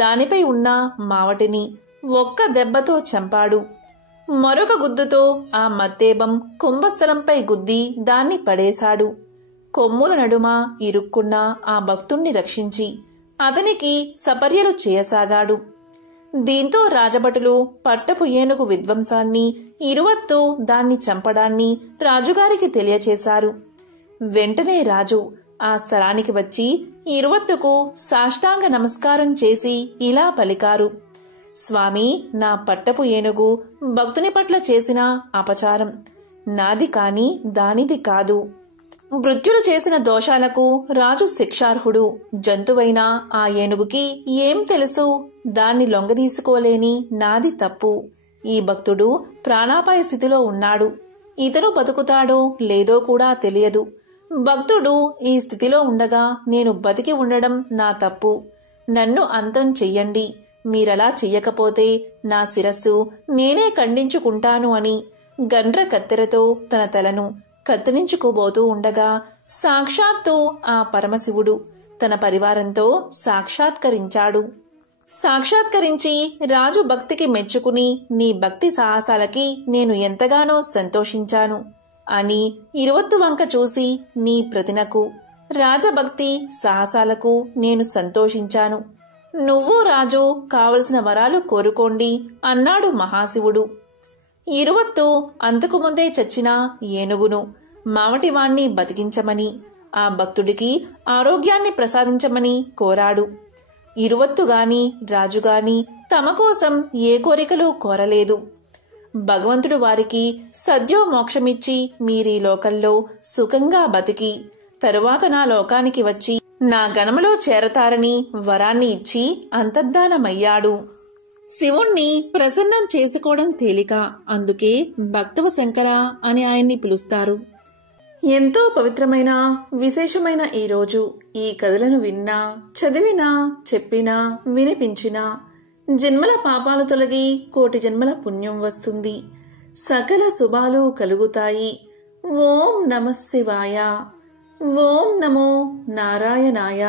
దానిపై ఉన్న మావటిని ఒక్క దెబ్బతో చంపాడు. మరొక గుద్దుతో ఆ మత్తేబం కుంభస్థలంపై గుద్ది దాన్ని పడేశాడు. కొమ్ముల నడుమ ఇరుక్కున్న ఆ భక్తుణ్ణి రక్షించి అతనికి సపర్యలు చేయసాగాడు. దీంతో రాజభటులు పట్టపు ఏనుగు విధ్వంసాన్ని, ఇరువత్తు దాన్ని చంపడాన్ని రాజుగారికి తెలియచేశారు. వెంటనే రాజు ఆ స్థలానికి వచ్చి ఇరువత్తుకు సాష్టాంగ నమస్కారం చేసి ఇలా పలికారు: స్వామి, నా పట్టపు ఏనుగు భక్తుని పట్ల చేసిన అపచారం నాది కాని దానిది కాదు. మృత్యులు చేసిన దోషాలకు రాజు శిక్షార్హుడు. జంతువైన ఆ ఏనుగుకి ఏం తెలుసు? దాన్ని లొంగదీసుకోలేని నాది తప్పు. ఈ భక్తుడు ప్రాణాపాయ స్థితిలో ఉన్నాడు. ఇతను బతుకుతాడో లేదో కూడా తెలియదు. భక్తుడు ఈ స్థితిలో ఉండగా నేను బతికి ఉండడం నా తప్పు. నన్ను అంతం చెయ్యండి. మీరలా చెయ్యకపోతే నా శిరస్సు నేనే ఖండించుకుంటాను అని గండ్ర కత్తెరతో తన తలను కత్తిరించుకోబోతూ ఉండగా సాక్షాత్తు ఆ పరమశివుడు తన పరివారంతో సాక్షాత్కరించి రాజు భక్తికి మెచ్చుకుని, నీ భక్తి సాహసాలకి నేను ఎంతగానో సంతోషించాను అని ఇరువత్తు వంక చూసి, నీ ప్రతినకు, రాజభక్తి సాహసాలకు నేను సంతోషించాను. నువ్వు రాజు కావలసిన వరాలు కోరుకోండి అన్నాడు మహాశివుడు. ఇరువత్తు అంతకుముందే చచ్చిన ఏనుగును, మావటివాణ్ణి బతికించమని, ఆ భక్తుడికి ఆరోగ్యాన్ని ప్రసాదించమని కోరాడు. ఇరువత్తుగాని రాజుగాని తమ కోసం ఏ కోరికలు కోరలేదు. భగవంతుడు వారికి సద్యో మోక్షమిచ్చి మీరీ లోకంలో సుఖంగా బతికి తరువాత నా లోకానికి వచ్చి నా గణములో చేరతారని వరాన్ని ఇచ్చి అంతర్ధానమయ్యాడు. శివుణ్ణి ప్రసన్నం చేసుకోవడం తేలిక. అందుకే భక్తవ శంకర అని ఆయన్ని పిలుస్తారు. ఎంతో పవిత్రమైన విశేషమైన ఈ రోజు ఈ కథలను విన్నా, చదివినా, చెప్పినా, వినిపించినా జన్మల పాపాలు తొలగి కోటి జన్మల పుణ్యం వస్తుంది. సకల శుభాలు కలుగుతాయి. ఓం నమః శివాయ. ఓం నమో నారాయణాయ.